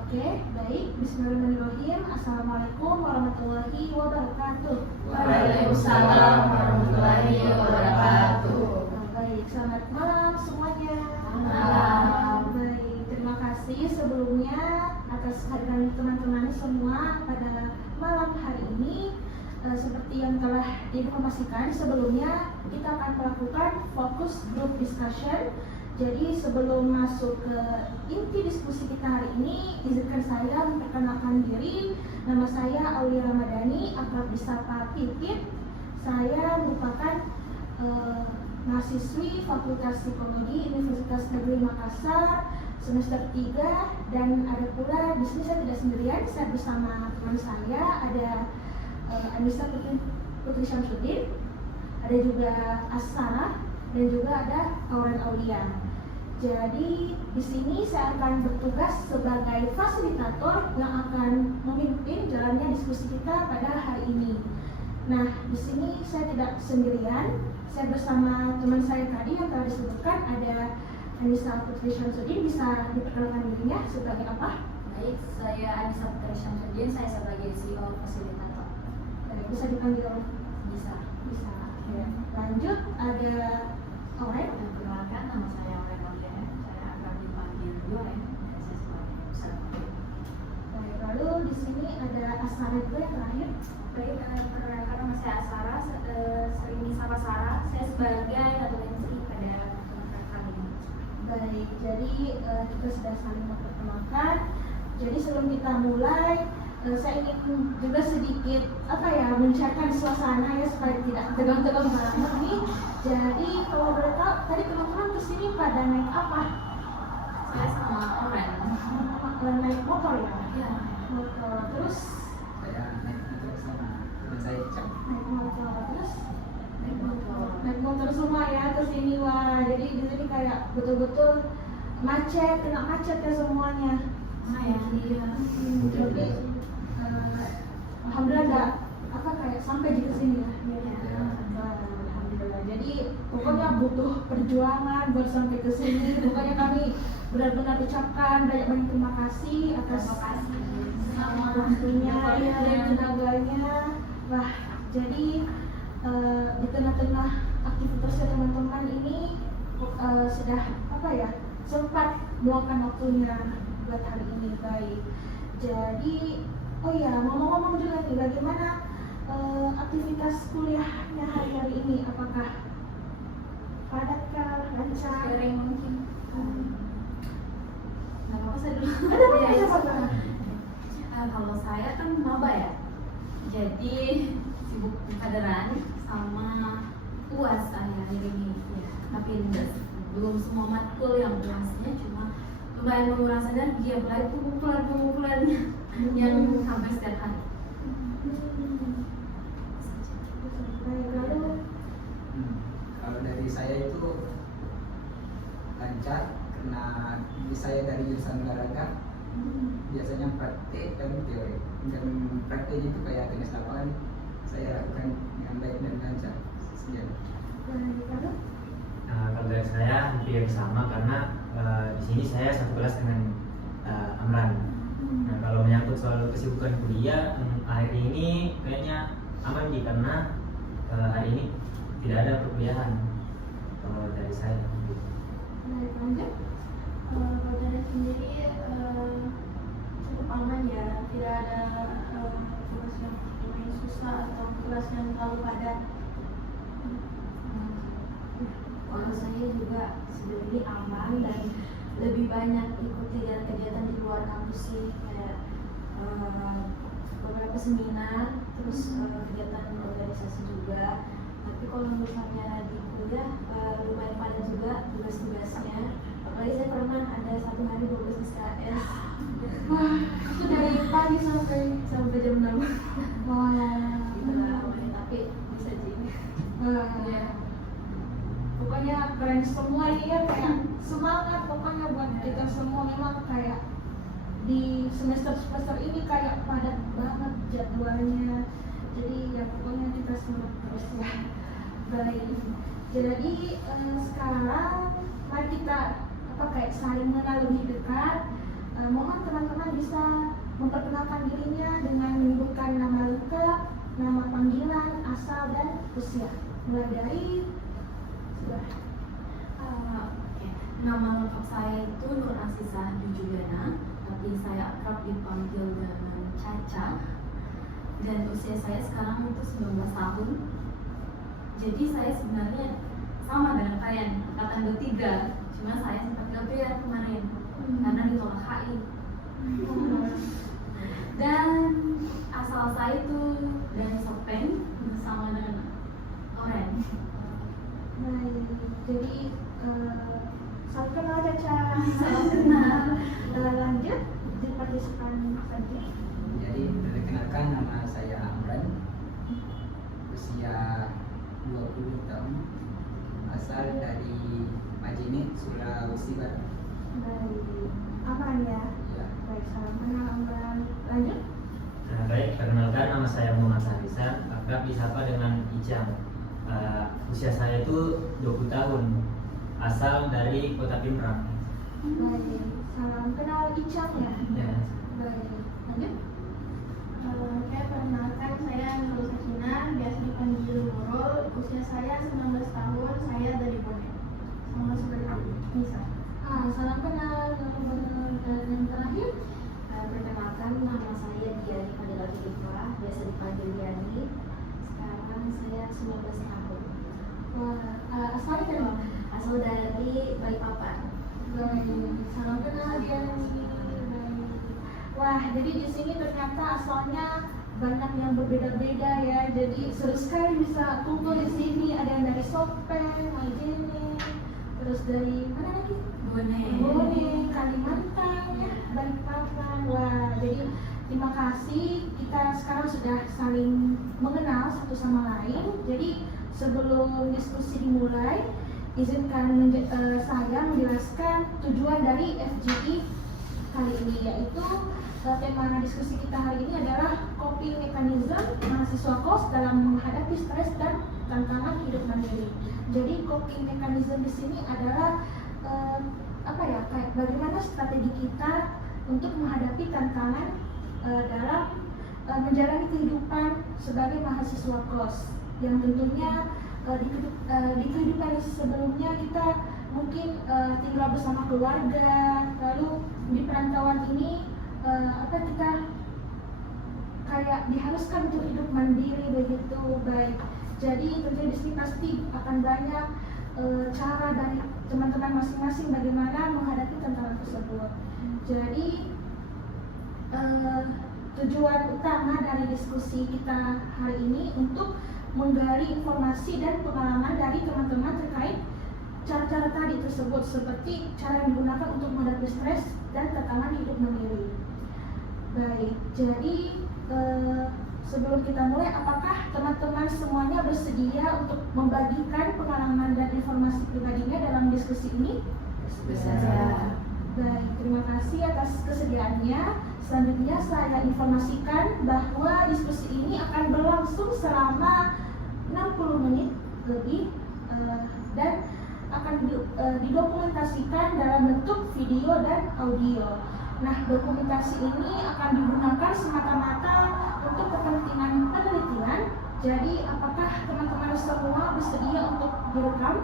Oke, baik. Bismillahirrahmanirrahim. Assalamualaikum warahmatullahi wabarakatuh. Waalaikumsalam warahmatullahi wabarakatuh. Baik, selamat malam semuanya. Malam. Baik, terima kasih sebelumnya atas kehadiran teman-teman semua pada malam hari ini. Seperti yang telah diinformasikan sebelumnya, kita akan melakukan focus group discussion. Jadi sebelum masuk ke inti diskusi kita hari ini, izinkan saya memperkenalkan diri. Nama saya Aulia Ramadhani, akrab disapa Pipit. Saya merupakan mahasiswi Fakultas Psikologi Universitas Negeri Makassar semester 3, dan ada pula di sini saya tidak sendirian, saya bersama teman saya, ada Anissa Putri Syamsuddin, ada juga Asara, dan juga ada Auren Aulia. Jadi di sini saya akan bertugas sebagai fasilitator yang akan memimpin jalannya diskusi kita pada hari ini. Nah, di sini saya tidak sendirian, saya bersama teman saya tadi yang telah disebutkan, ada Anissa Putri Syamsuddin. Bisa diperkenalkan dirinya sebagai apa? Baik, saya Anissa Putri Syamsuddin, saya sebagai CEO fasilitator. Bisa dipanggil? Bisa. Bisa. Ya. Lanjut, ada Auren. Perkenalkan, nama saya Auren Aulia. Saya akan dipanggil Auren. Saya sebagai observator. Baik, lalu di sini ada Asara juga yang terakhir. Baik, perkenalkan nama saya Asara, sering disapa Sarah. Saya sebagai agensi pada kontrak kali ini. Baik, jadi kita sudah saling memperkenalkan. Jadi sebelum kita mulai, saya ingin juga sedikit mencairkan suasana ya supaya tidak tegang-tegang banget nih. Jadi kalau boleh tahu, tadi teman-teman kesini pada naik apa? Saya sama Auren. Naik motor ya? Iya. Motor. Terus Saya naik motor sama teman saya Icam. naik motor. Terus Naik motor. naik motor semua ya ke sini. Wah, jadi di sini kayak betul-betul macet, kena macet ya semuanya. Iya. Jadi alhamdulillah enggak kayak sampai di sini ya. Alhamdulillah. Jadi pokoknya butuh perjuangan baru sampai ke sini. Pokoknya kami benar-benar ucapkan banyak-banyak terima kasih atas waktunya dan tenaganya. Wah, jadi di tengah-tengah aktivitasnya teman-teman ini sudah sempat meluangkan waktunya buat hari ini. Baik. Jadi oh ya, ngomong-ngomong juga nih, bagaimana aktivitas kuliahnya hari-hari ini? Apakah padatkah, lancar? Sering mungkin. Nggak apa-apa, saya dulu. Ada apa-apa? Kalau saya kan maba ya, jadi sibuk kaderan sama UAS akhir-akhir ini ya. Tapi belum semua matkul yang UASnya, cuma lumayan menguras energi, apalagi pengumpulannya yang sampai setiap hari. Baik, lalu Kalau dari saya itu lancar karena saya dari jurusan olahraga, biasanya praktek dan teori, dan prakteknya itu kayak tenis lapangan saya lakukan dengan baik dan lancar. Sekian. baik, lalu Kalau dari saya hampir sama karena di sini saya satu kelas dengan Amran. Nah, kalau menyangkut soal kesibukan kuliah, akhir ini kayaknya aman karena hari ini tidak ada perkuliahan. Kalau dari saya. baik, lanjut. Kalau dari sendiri cukup aman ya, tidak ada tugas yang lumayan susah atau tugas yang terlalu padat. Kalau saya juga sebenarnya aman dan lebih banyak ikut kegiatan-kegiatan di luar kampus sih, kayak beberapa seminar, terus kegiatan organisasi juga. Tapi kalau misalnya di kuliah lumayan padat juga tugas-tugasnya. Apalagi saya pernah ada satu hari 12 SKS. Wah, itu dari pagi sampai jam 6. Wah, Gitu lah, tapi bisa sih. wah. Pokoknya keren semua ini ya, kayak semangat pokoknya buat kita semua. Memang kayak di semester ini kayak padat banget jadwalnya. Jadi ya pokoknya kita semangat terus ya. Baik. Jadi sekarang mari kita saling mengenal lebih dekat. Mohon teman-teman bisa memperkenalkan dirinya dengan menyebutkan nama lengkap, nama panggilan, asal, dan usia. Mulai dari sudah. Oke. Nama lengkap saya itu Nur Asisah Jujuliana, tapi saya akrab dipanggil dengan Caca. Dan usia saya sekarang itu 19 tahun. Jadi saya sebenarnya sama dengan kalian, angkatan 23. Cuma saya sempat LPR kemarin karena ditolak HI. Dan asal saya itu dari Sopeng, bersama dengan Orange. Baik, jadi salam kenal Caca. Salam kenal. Lanjut di partisipan selanjutnya. Jadi perkenalkan, nama saya Amran, usia 20 tahun, asal dari Majene, Sulawesi Barat. Baik, aman ya. Ya. Baik, salam kenal Amran. Lanjut. Nah, baik, perkenalkan nama saya Muhammad Sarisan, akrab disapa dengan Icang. Usia saya itu 20 tahun, asal dari Kota Pinrang. Baik, salam kenal Icang ya. Ya. Baik, lanjut. Oke, perkenalkan saya Nurul Sakina, biasa dipanggil Nurul. Usia saya 19 tahun, saya dari Bonek. Sama seperti Nisa. Salam kenal. Dan yang terakhir, Perkenalkan, nama saya Diani Fadila Fitri, biasa dipanggil Diani. Sekarang saya 19 tahun. asalnya dari mana? Asal dari Balikpapan. Baik, salam kenal Diani. Baik. Wah, jadi di sini ternyata asalnya banyak yang berbeda-beda ya. Jadi seru sekali bisa kumpul di sini. Ada yang dari Sopeng, Majene, terus dari mana lagi? Bone, Kalimantan, ya, Balikpapan. Wah, jadi terima kasih. Kita sekarang sudah saling mengenal satu sama lain. Jadi sebelum diskusi dimulai, izinkan saya menjelaskan tujuan dari FGI kali ini, yaitu tema diskusi kita hari ini adalah coping mechanism mahasiswa kos dalam menghadapi stres dan tantangan hidup mandiri. Jadi coping mechanism di sini adalah kayak bagaimana strategi kita untuk menghadapi tantangan dalam menjalani kehidupan sebagai mahasiswa kos, yang tentunya di kehidupan sebelumnya kita mungkin tinggal bersama keluarga, lalu di perantauan ini kita kayak diharuskan untuk hidup mandiri begitu. Baik, jadi tentunya di sini pasti akan banyak cara dari teman-teman masing-masing bagaimana menghadapi tantangan tersebut. Jadi tujuan utama dari diskusi kita hari ini untuk menggali informasi dan pengalaman dari teman-teman terkait cara-cara tadi tersebut, seperti cara yang digunakan untuk menghadapi stres dan tantangan hidup mandiri. Baik, jadi sebelum kita mulai, apakah teman-teman semuanya bersedia untuk membagikan pengalaman dan informasi pribadinya dalam diskusi ini? Bersedia. Baik, terima kasih atas kesediaannya. Selanjutnya saya informasikan bahwa diskusi ini akan berlangsung selama 60 menit lebih dan akan didokumentasikan dalam bentuk video dan audio. Nah, dokumentasi ini akan digunakan semata-mata untuk kepentingan penelitian. Jadi, apakah teman-teman semua bersedia untuk direkam?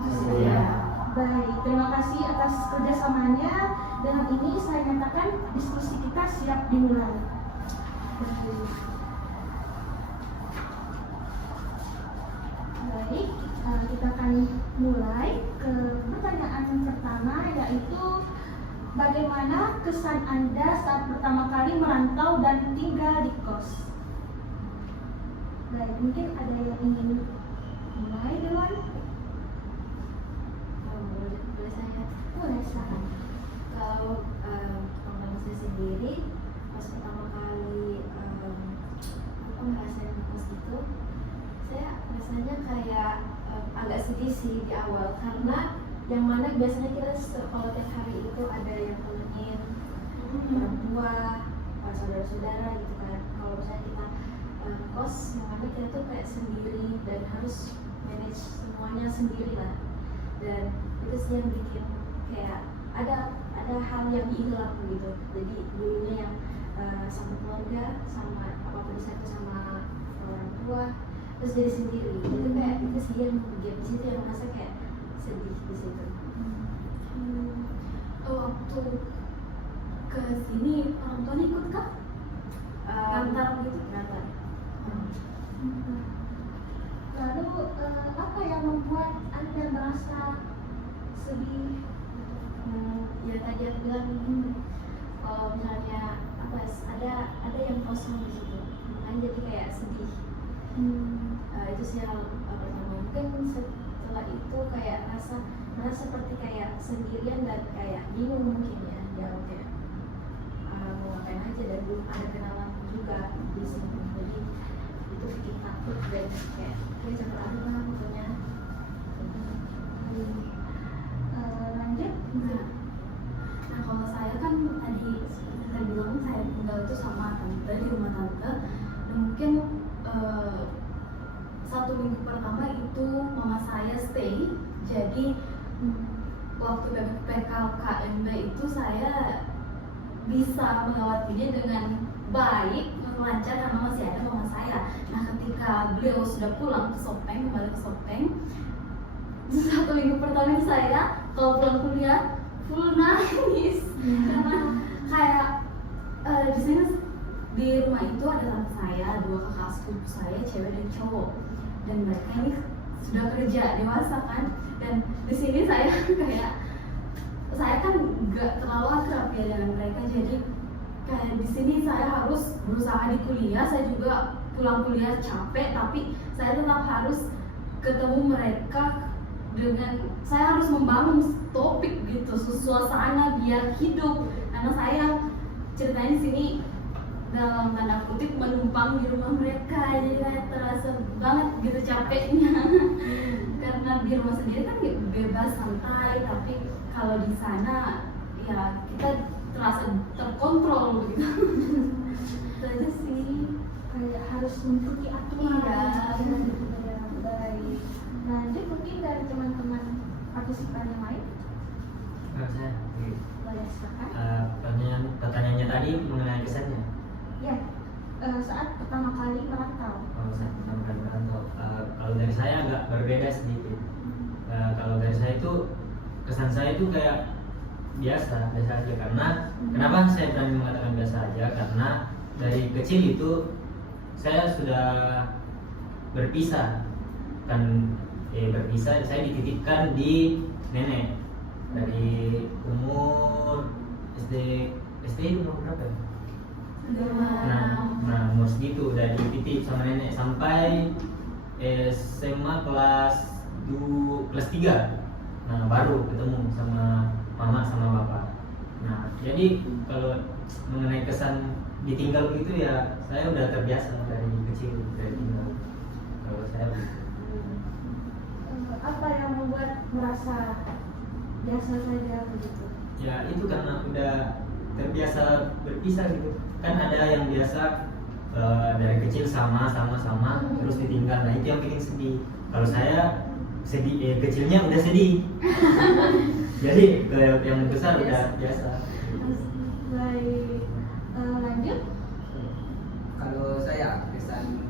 Bersedia. Baik, terima kasih atas kerjasamanya. Dengan ini saya nyatakan diskusi kita siap dimulai. Baik, kita akan mulai ke pertanyaan pertama, yaitu bagaimana kesan Anda saat pertama kali merantau dan tinggal di kos? Baik, mungkin ada yang ingin mulai duluan? Boleh saya? Boleh, silakan. Kalau pengalaman saya sendiri, pas pertama kali ngerasain kos itu, saya rasanya kayak agak sedih sih di awal, karena yang mana biasanya kita kalau tiap hari itu ada yang temenin orang tua, saudara-saudara gitu kan. Kalau misalnya kita kos, yang mana kita tuh kayak sendiri dan harus manage semuanya sendiri lah. Dan itu sih yang bikin kayak ada hal yang hilang gitu. Jadi dulunya terus jadi sendiri. Itu kayak itu sih yang gap di situ yang merasa kayak sedih di situ. Waktu ke sini orang tua ikut kah? Ngantar gitu? Ngantar. Lalu apa yang membuat Anda merasa sedih? Ya tadi aku bilang kalau misalnya apa ada yang kosong di situ, makanya jadi kayak sedih. Itu sih yang pertama. Mungkin setelah itu kayak merasa seperti kayak sendirian dan kayak bingung mungkin ya, kayak mau ngapain aja dan belum ada kenalan juga di sini. Jadi itu bikin takut dan kayak campur aduk lah pokoknya. Lanjut. Nah kalau saya kan tadi seperti saya bilang saya tinggal itu sama tante di rumah tante. Dan mungkin 1 minggu pertama itu mama saya stay. Jadi waktu PKKMB itu saya bisa melewatinya dengan baik, lancar karena masih ada mama saya. Nah ketika beliau sudah pulang ke Sopeng, kembali ke Sopeng, 1 minggu pertama itu saya kalau pulang kuliah full nangis karena kayak di sini di rumah itu ada tante saya, 2 kakak sepupu saya, cewek dan cowok, dan mereka ini sudah kerja dewasa kan, dan di sini saya kayak saya kan nggak terlalu akrab ya dengan mereka, jadi kayak di sini saya harus berusaha di kuliah, saya juga pulang kuliah capek, tapi saya tetap harus ketemu mereka dengan saya harus membangun topik gitu, suasana biar hidup, karena saya ceritanya di sini dalam tanda kutip menumpang di rumah mereka, jadi kayak terasa banget gitu capeknya karena di rumah sendiri kan bebas santai, tapi kalau di sana ya kita terasa terkontrol gitu. Itu aja sih, Kayak harus mengikuti aturan. Iya. Baik. Lanjut mungkin dari teman-teman partisipan yang lain. Saya Boleh silakan. pertanyaannya tadi mengenai kesannya. Ya, saat pertama kali merantau. Kalau saya pertama kali merantau, kalau dari saya agak berbeda sedikit. Kalau dari saya itu kesan saya itu kayak biasa aja, karena kenapa saya berani mengatakan biasa aja, karena dari kecil itu saya sudah berpisah saya dititipkan di nenek dari umur SD umur berapa ya? Nah umur segitu udah dititip sama nenek sampai SMA kelas 3. Nah baru ketemu sama mama sama bapak. Nah jadi kalau mengenai kesan ditinggal begitu ya, saya udah terbiasa dari kecil dari tinggal. Kalau saya Apa yang membuat merasa biasa saja begitu? ya itu karena udah terbiasa berpisah gitu. Kan ada yang biasa dari kecil sama terus ditinggal. Nah itu yang bikin sedih. Kalau saya sedih, kecilnya udah sedih. Jadi yang besar udah biasa. Baik. Lanjut. Kalau saya kesan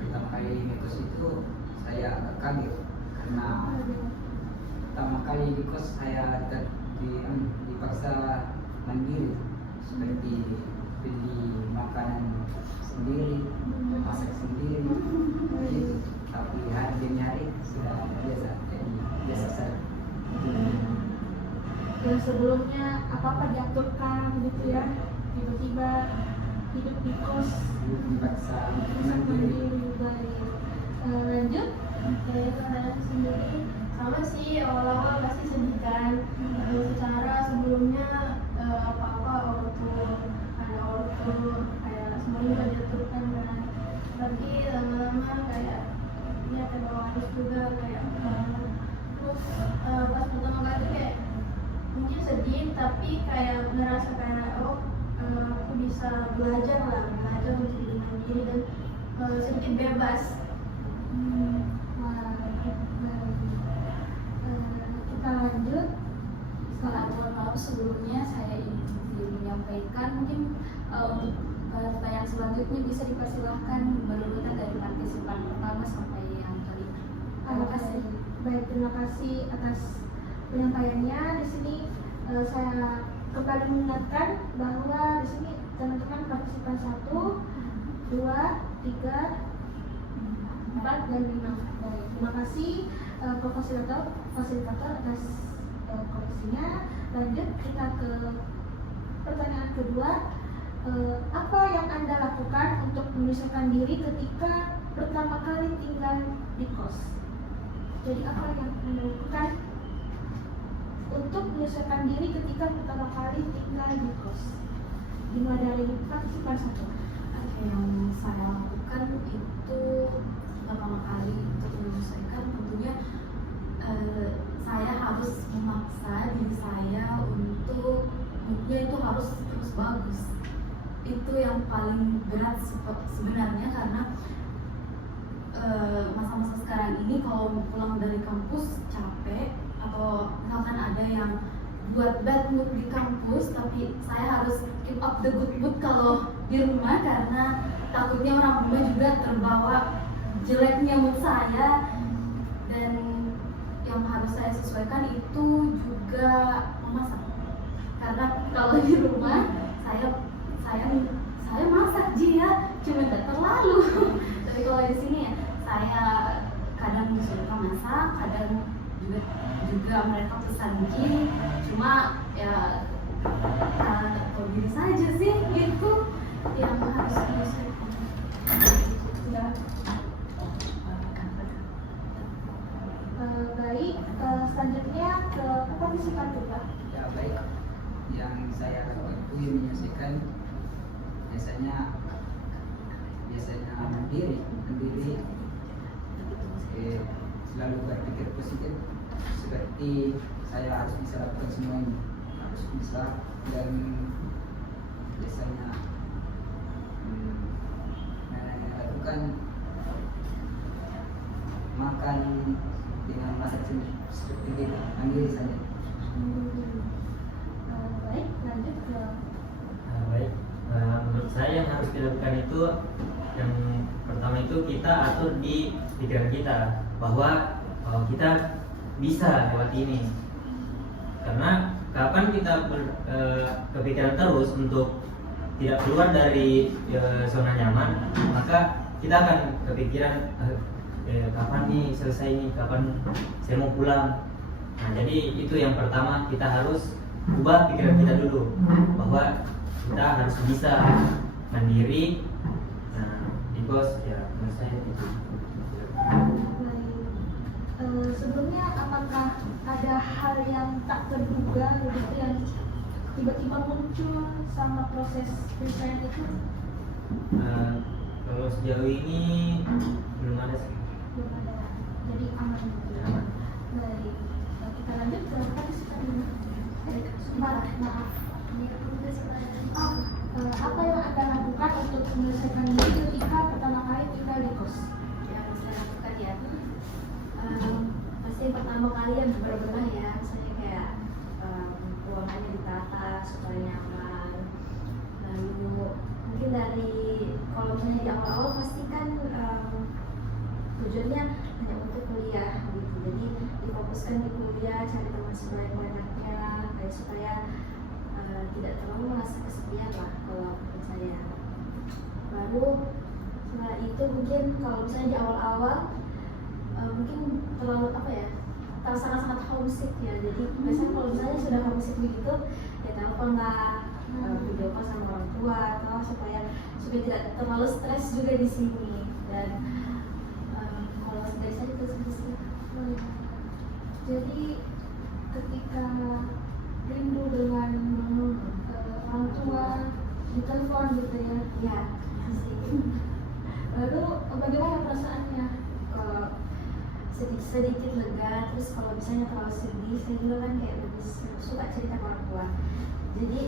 pertama kali di kos itu saya agak kaget karena pertama kali di kos saya dipaksa mandiri, seperti beli makanan sendiri, masak sendiri gitu. Tapi hari demi hari sudah biasa, jadi biasa saja. Yang sebelumnya apa-apa diaturkan gitu ya, tiba-tiba hidup di kos Dipaksa masak mandiri. mandiri. Baik. Lanjut. Kayak saya sendiri sama sih, awal-awal pasti sedih kan. Secara sebelumnya apa-apa ada ortu kayak semuanya udah diaturkan kan. Tapi lama-lama kayak ya kebawa harus juga kayak terus pas pertama kali kayak mungkin sedih, tapi kayak ngerasa kayak aku bisa belajar untuk hidup mandiri dan sedikit bebas. Kita lanjut. Mohon maaf sebelumnya saya ingin menyampaikan mungkin untuk pertanyaan selanjutnya bisa dipersilahkan berurutan dari partisipan pertama sampai yang kelima. Terima kasih. Baik, terima kasih atas penyampaiannya. Di sini saya kembali mengingatkan bahwa di sini teman-teman partisipan 1, 2, 3, 4 dan 5. Baik, terima kasih fasilitator atas koreksinya. Lanjut kita ke pertanyaan kedua. Apa yang Anda lakukan untuk menyesuaikan diri ketika pertama kali tinggal di kos? Jadi apa yang Anda lakukan untuk menyesuaikan diri ketika pertama kali tinggal di kos? Dimulai dari partisipan 1. Oke, yang saya lakukan itu pertama kali untuk menyesuaikan tentunya saya harus memaksa diri saya untuk moodnya itu harus terus bagus. Itu yang paling berat sebenarnya, karena masa-masa sekarang ini kalau pulang dari kampus capek atau misalkan ada yang buat bad mood di kampus, tapi saya harus keep up the good mood kalau di rumah karena takutnya orang rumah juga terbawa jeleknya mood saya. Dan yang harus saya sesuaikan itu juga memasak, karena kalau di rumah saya masak dia cuma tak terlalu tapi kalau di sini ya saya kadang suka masak, kadang juga mereka pesan Ji, cuma ya kalau diri saja sih itu yang harus disesuaikan. Ya. Baik, selanjutnya ke partisipan 2. Ya baik, yang saya lakukan itu yang menyaksikan biasanya mandiri, selalu berpikir positif, seperti saya harus bisa lakukan semua ini, harus bisa. Dan biasanya lakukan makan dengan masak sendiri, seperti itu, mandiri saja. Baik, lanjut ke Baik, menurut saya yang harus dilakukan itu yang pertama itu kita atur di pikiran kita bahwa kita bisa lewati ini. Karena kapan kita kepikiran terus untuk tidak keluar dari zona nyaman, maka kita akan kepikiran kapan nih selesai nih, kapan saya mau pulang. Nah, jadi itu yang pertama, kita harus ubah pikiran kita dulu bahwa kita harus bisa mandiri. Nah, di kos ya menurut saya itu. sebelumnya apakah ada hal yang tak terduga begitu yang tiba-tiba muncul sama proses resign itu? Kalau sejauh ini belum ada sih. Belum ada, jadi aman. Aman. Baik, kita lanjut ke partisipan 4. Maaf. Apa yang Anda lakukan untuk menyelesaikan diri ketika pertama kali tinggal di kos? Yang saya lakukan ya pasti pertama kali yang benar-benar ya, misalnya kayak ruangannya ditata supaya nyaman. Lalu mungkin dari kalau misalnya di awal-awal pasti kan tujuannya hanya untuk kuliah gitu, jadi difokuskan di kuliah, cari teman sebanyak-banyaknya kayak supaya tidak terlalu merasa kesepian lah kalau menurut saya. Baru setelah itu mungkin kalau misalnya di awal-awal mungkin terlalu sangat-sangat homesick ya, jadi biasanya kalau misalnya sudah homesick begitu ya telepon lah, video call sama orang tua atau supaya tidak terlalu stres juga di sini. Dan kalau dari saya itu sih. Jadi ketika rindu dengan orang tua ditelepon gitu ya? Ya, sih. Lalu bagaimana perasaannya? Sedikit lega. Terus kalau misalnya terlalu sedih, saya juga kan kayak lebih suka cerita ke orang tua. Jadi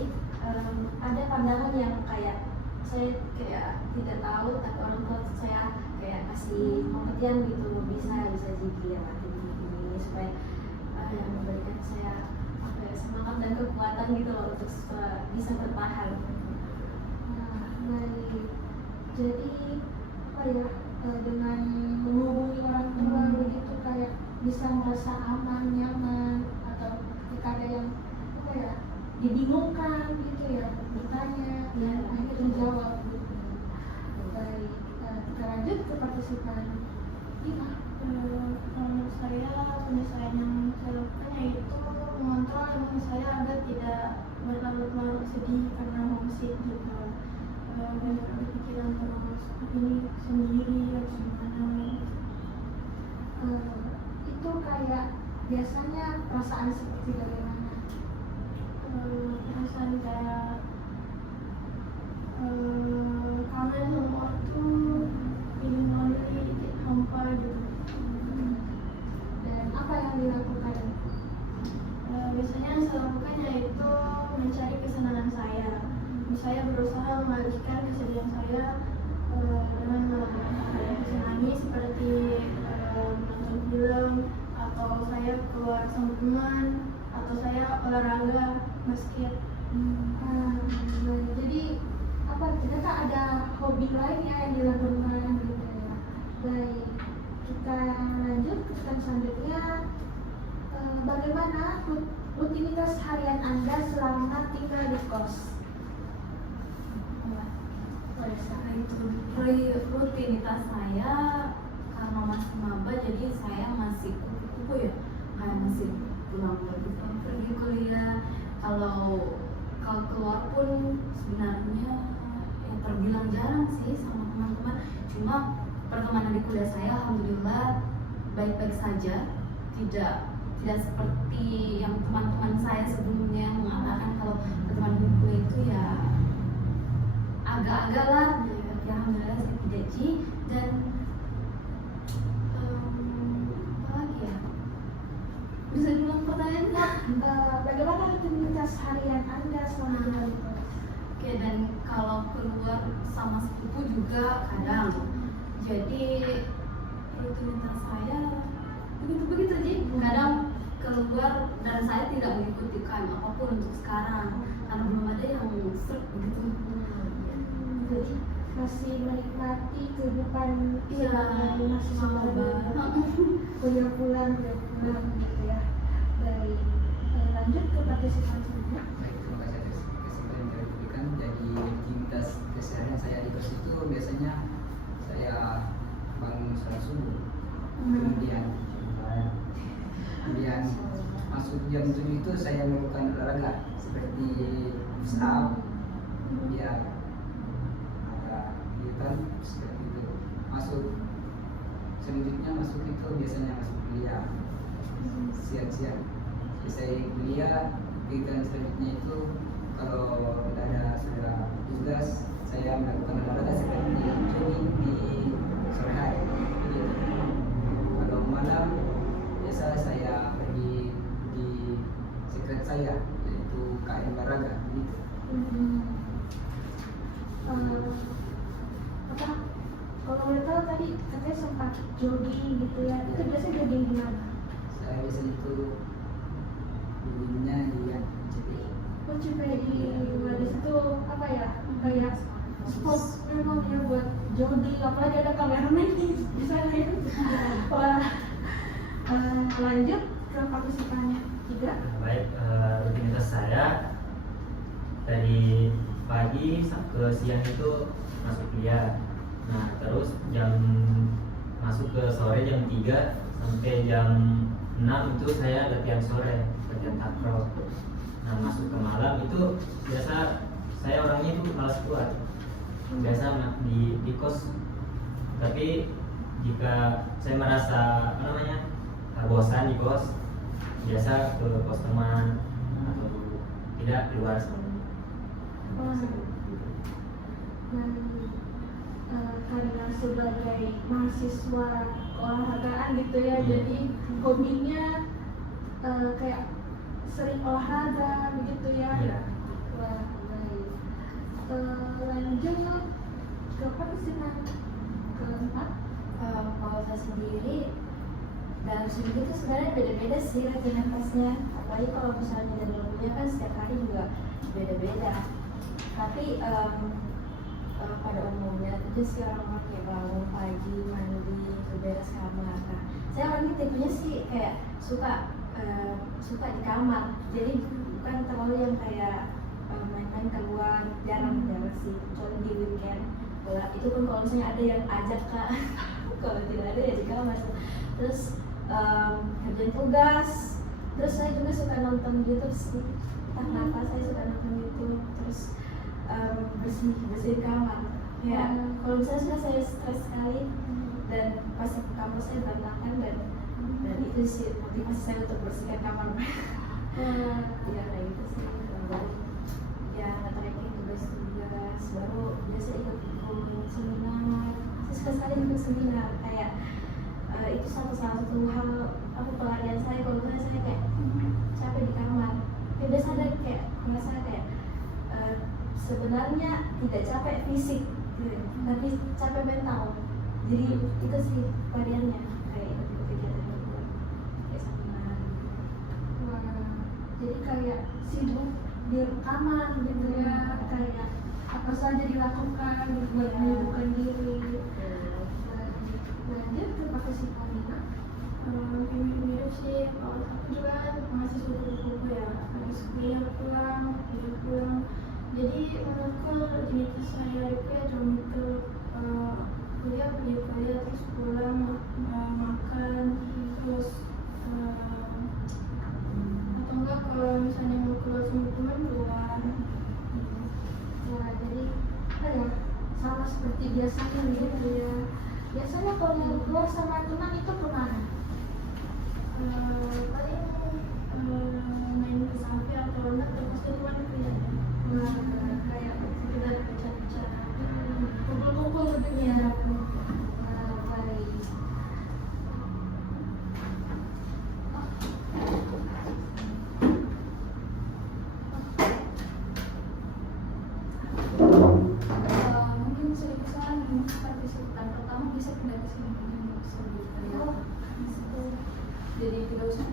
ada pandangan yang kayak saya kayak tidak tahu, tapi orang tua saya kayak kasih pengertian gitu, bisa jadi lewatin ini supaya yang memberikan saya semangat dan kekuatan gitu loh untuk bisa bertahan. Nah, baik. ya, dengan menghubungi orang tua begitu kayak bisa merasa aman, nyaman, atau ketika ada yang apa ya dibingungkan gitu ya, bertanya dan akhirnya terjawab gitu. Baik, kita lanjut ke partisipan. Gimana? Kalau menurut saya penyelesaian yang saya lakukan yaitu mengontrol emosi saya agar tidak berlarut-larut sedih karena homesick gitu. Banyak pikiran terus ini sendiri harus gimana. Itu kayak biasanya perasaan seperti bagaimana? Perasaan kayak kangen sama waktu, ingin lonely, hampa gitu. Dan apa yang dilakukan? Biasanya yang saya lakukan yaitu mencari kesenangan saya. Saya berusaha mengalihkan kesedihan saya dengan kesenangan seperti menonton film, atau saya keluar sama teman, atau saya olahraga basket. Jadi apa? Ternyata ada hobi lainnya yang dilakukan gitu ya. Baik, kita lanjut ke pertanyaan selanjutnya. Bagaimana rutinitas harian Anda selama tinggal di kos? Rutinitas saya karena masih maba, jadi saya masih kupu-kupu ya, kayak masih pulang pergi kuliah. Kalau keluar pun sebenarnya ya terbilang jarang sih sama teman-teman. Cuma pertemanan di kuliah saya alhamdulillah baik-baik saja, tidak seperti yang teman-teman saya sebelumnya mengatakan kalau pertemanan di kuliah itu ya agak-agak lah. Ya alhamdulillah saya tidak sih. Dan apa lagi ya, bisa diulang pertanyaannya? Bagaimana rutinitas harian Anda selama tinggal di kos? Oke, dan kalau keluar sama sepupu juga kadang. Jadi rutinitas saya begitu aja. Kadang keluar dan saya tidak mengikuti KM apapun untuk sekarang karena belum ada yang strict begitu. Jadi masih menikmati kehidupan Iya, mahasiswa baru, kuliah pulang gitu ya. Baik, lanjut ke partisipan selanjutnya. Baik, terima kasih atas kesempatan yang diberikan. Jadi rutinitas keseharian saya di kos itu biasanya saya bangun sholat subuh, kemudian masuk jam 7 itu saya melakukan olahraga seperti push up, kemudian ada kegiatan seperti itu. Selanjutnya masuk itu biasanya masuk kuliah siang-siang. Selesai kuliah, kegiatan selanjutnya itu kalau sudah tugas, saya melakukan olahraga seperti jogging di sore hari. Gitu. Kalau malam biasa saya pergi di sekret saya, yaitu KM olahraga gitu. Apa? Kalau boleh tahu tadi katanya sempat jogging gitu ya. Itu biasanya jogging di mana? Saya biasanya itu joggingnya di CPI. Oh, CPI. Di situ apa ya? Kayak spot memang ya buat jogging. Apalagi ada kameramen di sana ya. Wah. Lanjut ke partisipannya 3. Baik, rutinitas saya dari pagi ke siang itu masuk kuliah. Nah, terus masuk ke sore jam 3 sampai jam 6 itu saya latihan sore, latihan takraw. Nah, masuk ke malam itu biasa saya orangnya itu malas keluar. Biasa di kos. Tapi jika saya merasa bosan di kos, biasa ke kos teman atau tidak keluar semuanya. Karena sebagai mahasiswa olahragaan gitu ya, jadi hobinya kayak sering olahraga begitu ya. Iya. Wah, baik. Lanjut ke partisipan keempat. Kalau saya sendiri dalam seminggu itu sebenarnya beda-beda sih rutinitasnya, apalagi kalau misalnya dari lagunya kan setiap hari juga beda-beda. Tapi pada umumnya itu mungkin sih orang-orang kayak bangun pagi, mandi, beberes kamar. Nah, saya orangnya tipenya sih kayak suka di kamar, jadi bukan terlalu yang kayak main-main keluar, jarang sih, kecuali di weekend. Itu pun kalau misalnya ada yang ajak Kak, kalau tidak ada ya di kamar. Terus kerjain tugas, terus saya juga suka nonton YouTube sih, entah kenapa saya suka nonton YouTube. Terus bersih kamar ya, kalau misalnya sudah saya stres sekali dan pasti kamar saya berantakan, dan itu sih motivasi saya untuk bersihkan kamar. Ya kayak gitu sih. Baru ya nge-tracking tugas-tugas, baru biasa ikut seminar. Saya suka sekali ikut seminar, kayak itu salah satu hal pelarian saya. Kalau misalnya saya kayak capek di kamar, ya biasa ada kayak merasa kayak sebenarnya tidak capek fisik, tapi capek mental. Jadi itu sih variannya, kayak ikut kegiatan itu, kayak seminar. Wah, jadi kayak sibuk di rekaman gitu ya, kayak apa saja dilakukan buat menyibukkan diri. Lanjut ke profesi Paulina. Mirip sih, kalau aku juga kan masih buku-buku ya, habis kuliah pulang, hidup pulang. Jadi menurutku rutinitas saya itu ya cuma itu kuliah, pergi kuliah, terus pulang, makan, terus atau enggak kalau misalnya mau keluar sama teman keluar. Wah, jadi sama seperti biasanya gitu ya. Biasanya kalau keluar sama teman itu kemana? Paling main ke kafe atau enggak terus ke teman ya. Wah, kayak sekedar bicara-bicara, kumpul-kumpul gitu ya. Wah, baik. Mungkin saya partisipasi pertama bisa pindah ke sini jadi tidak usah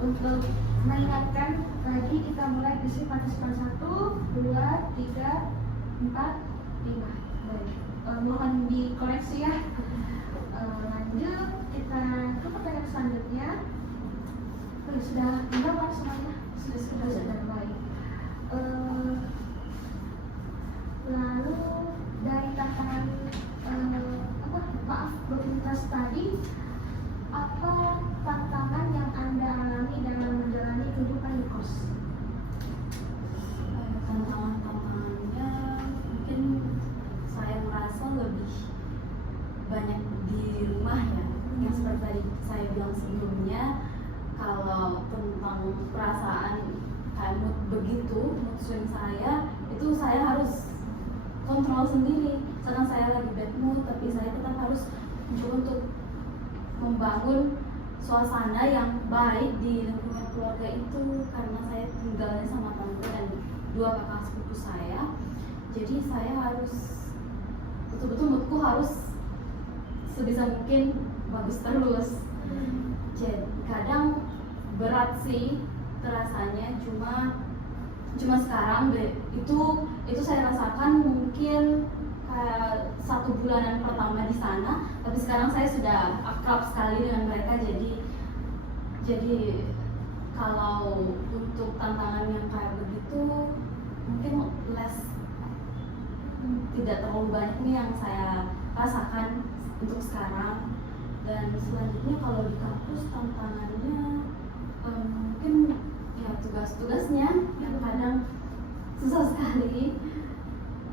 untuk mengingatkan lagi, kita mulai di partisipan 1, 2, 3, 4, 5. Baik, mohon dikoreksi ya. Lanjut, kita ke pertanyaan selanjutnya. Sudah menjawab semuanya? Sudah baik. Lalu dari tantangan rutinitas tadi, apa tantangan yang Anda alami dalam menjalani kehidupan di kos? Tantangannya mungkin saya merasa lebih banyak di rumah ya, yang seperti tadi saya bilang sebelumnya, kalau tentang perasaan kayak mood begitu, mood swing saya itu saya harus kontrol sendiri. Sedang saya lagi bad mood, tapi saya tetap harus mencoba untuk membangun suasana yang baik di lingkungan keluarga itu, karena saya tinggalnya sama tante dan 2 kakak sepupu saya. Jadi saya harus betul-betul moodku harus sebisa mungkin bagus terus. Jadi kadang berat sih terasanya, cuma sekarang itu saya rasakan mungkin kayak 1 bulanan pertama di sana, tapi sekarang saya sudah akrab sekali dengan mereka. Jadi kalau untuk tantangan yang kayak begitu mungkin tidak terlalu banyak nih yang saya rasakan untuk sekarang. Dan selanjutnya kalau di kampus tantangannya mungkin ya tugas-tugasnya yang kadang susah sekali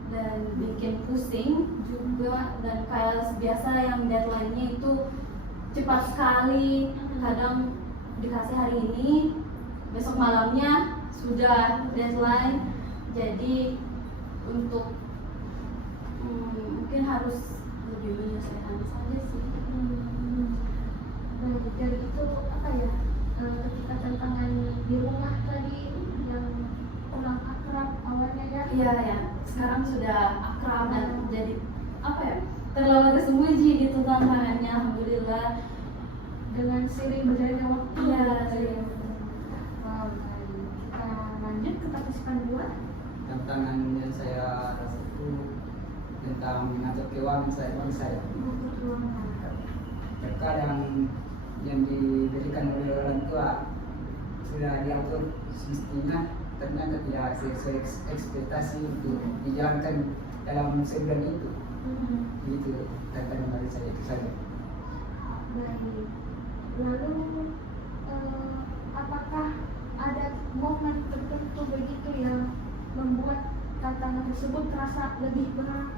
dan bikin pusing juga, dan kayak biasa yang deadline-nya itu cepat sekali. Kadang dikasih hari ini, besok malamnya sudah deadline. Jadi untuk mungkin harus lebih menyelesaikan saja sih. Nah, dari itu apa ya? Ketika tantangan di rumah tadi yang kurang akrab awalnya ya. Iya ya, sekarang sudah akrab dan jadi apa ya, terlalu tersembunyi gitu tantangannya, alhamdulillah. Dengan seiring berjalannya waktu. Iya, ya. Wow, baik. Kita lanjut ke partisipan 2. Tantangan yang saya rasa itu tentang mengatur keuangan saya. Terkadang yang diberikan oleh orang tua sudah diatur semestinya, ternyata tidak sesuai ekspektasi untuk dijalankan dalam sebulan itu. Itu tantangan dari saya itu saja. Baik. Lalu apakah ada momen tertentu begitu yang membuat tantangan tersebut terasa lebih berat?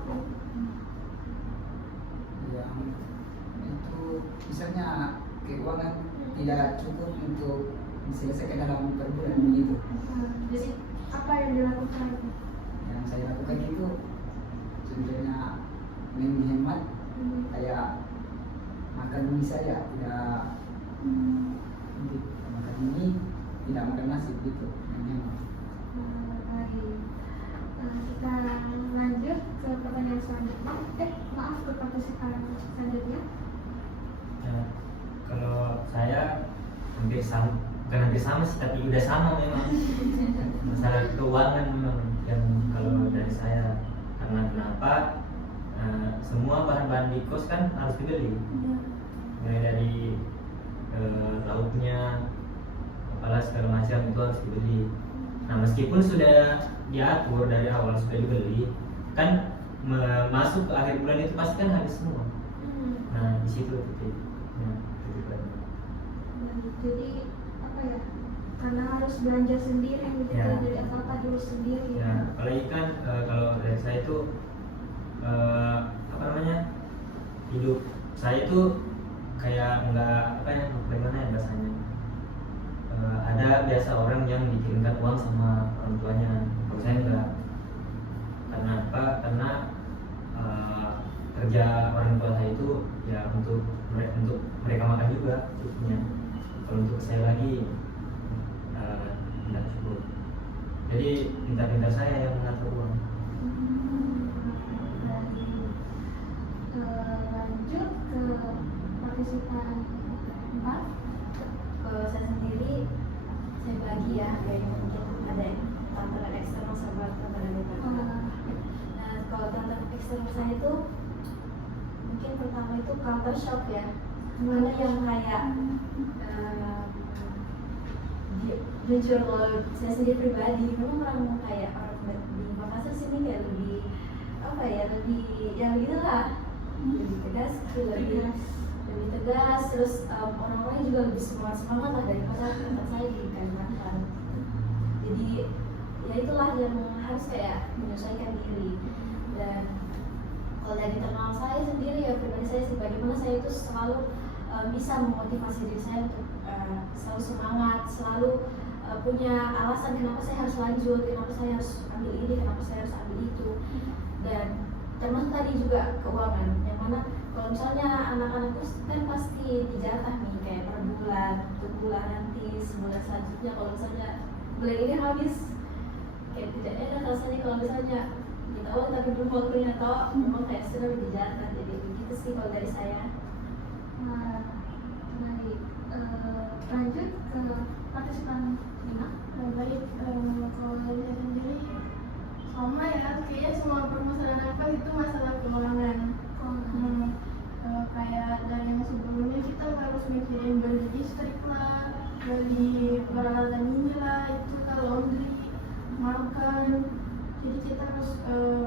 Yang itu misalnya keuangan tidak cukup untuk diselesaikan dalam per bulan begitu. Jadi apa yang dilakukan? Yang saya lakukan itu contohnya menghemat, kayak makan mie saja, tidak makan mie, tidak makan nasi begitu, menghemat. Baik. Kita lanjut ke pertanyaan selanjutnya. Maaf, ke partisipan selanjutnya. Ya, kalau saya hampir sama, bukan hampir sama sih, tapi udah sama memang. Masalah keuangan memang yang kalau dari saya, karena kenapa? Semua bahan-bahan di kos kan harus dibeli, mulai dari lauknya, apalah segala macam itu harus dibeli. Nah, meskipun sudah diatur dari awal, sudah dibeli, kan masuk ke akhir bulan itu pasti kan habis semua. Nah, di situ titiknya. Jadi apa ya? Karena harus belanja sendiri, gitu. Ya. Jadi apa dulu sendiri. Ya, apalagi kan kalau dari saya itu apa namanya, hidup saya itu kayak nggak apa ya, bagaimana ya bahasanya, ada biasa orang yang dikirimkan uang sama orang tuanya, kalau saya enggak. Karena apa? Karena kerja orang tua saya itu ya untuk mereka makan juga cukupnya. Kalau untuk saya lagi tidak cukup. Jadi pintar-pintar saya yang mengatur uang. Lanjut ke partisipan 4. Kalau saya sendiri, saya bagi ya, kayaknya mungkin ada tantangan eksternal sama tantangan internal. Nah, kalau tantangan eksternal saya itu mungkin pertama itu culture shock ya, mana yang kayak jujur kalau saya sendiri pribadi memang orang kayak orang di Makassar sini kayak lebih apa ya, lebih yang gitulah, lebih tegas, lebih tegas, terus orang-orangnya juga lebih semangat lah daripada tempat saya di Kalimantan. Jadi ya itulah yang harus kayak menyesuaikan diri. Dan kalau dari internal saya sendiri ya, pribadi saya sih, bagaimana saya itu selalu bisa memotivasi diri saya untuk selalu semangat, selalu punya alasan kenapa saya harus lanjut, kenapa saya harus ambil ini, kenapa saya harus ambil itu. Dan termasuk tadi juga keuangan, yang mana kalau misalnya anak-anakku kan pasti dijatah nih kayak per bulan, untuk bulan nanti, sebulan selanjutnya. Kalau misalnya bulan ini habis, kayak tidak enak rasanya kalau misalnya kita uang tapi belum waktunya, atau memang kayak sudah dijatah. Jadi begitu sih kalau dari saya. Baik. Lanjut ke partisipan 5. Baik, kalau dari saya sendiri sama ya, kayaknya semua permasalahan apa itu masalah keuangan. Kayak dari yang sebelumnya kita harus mikirin beli listrik lah, beli peralatan ini lah, itu kan laundry, makan. Jadi kita harus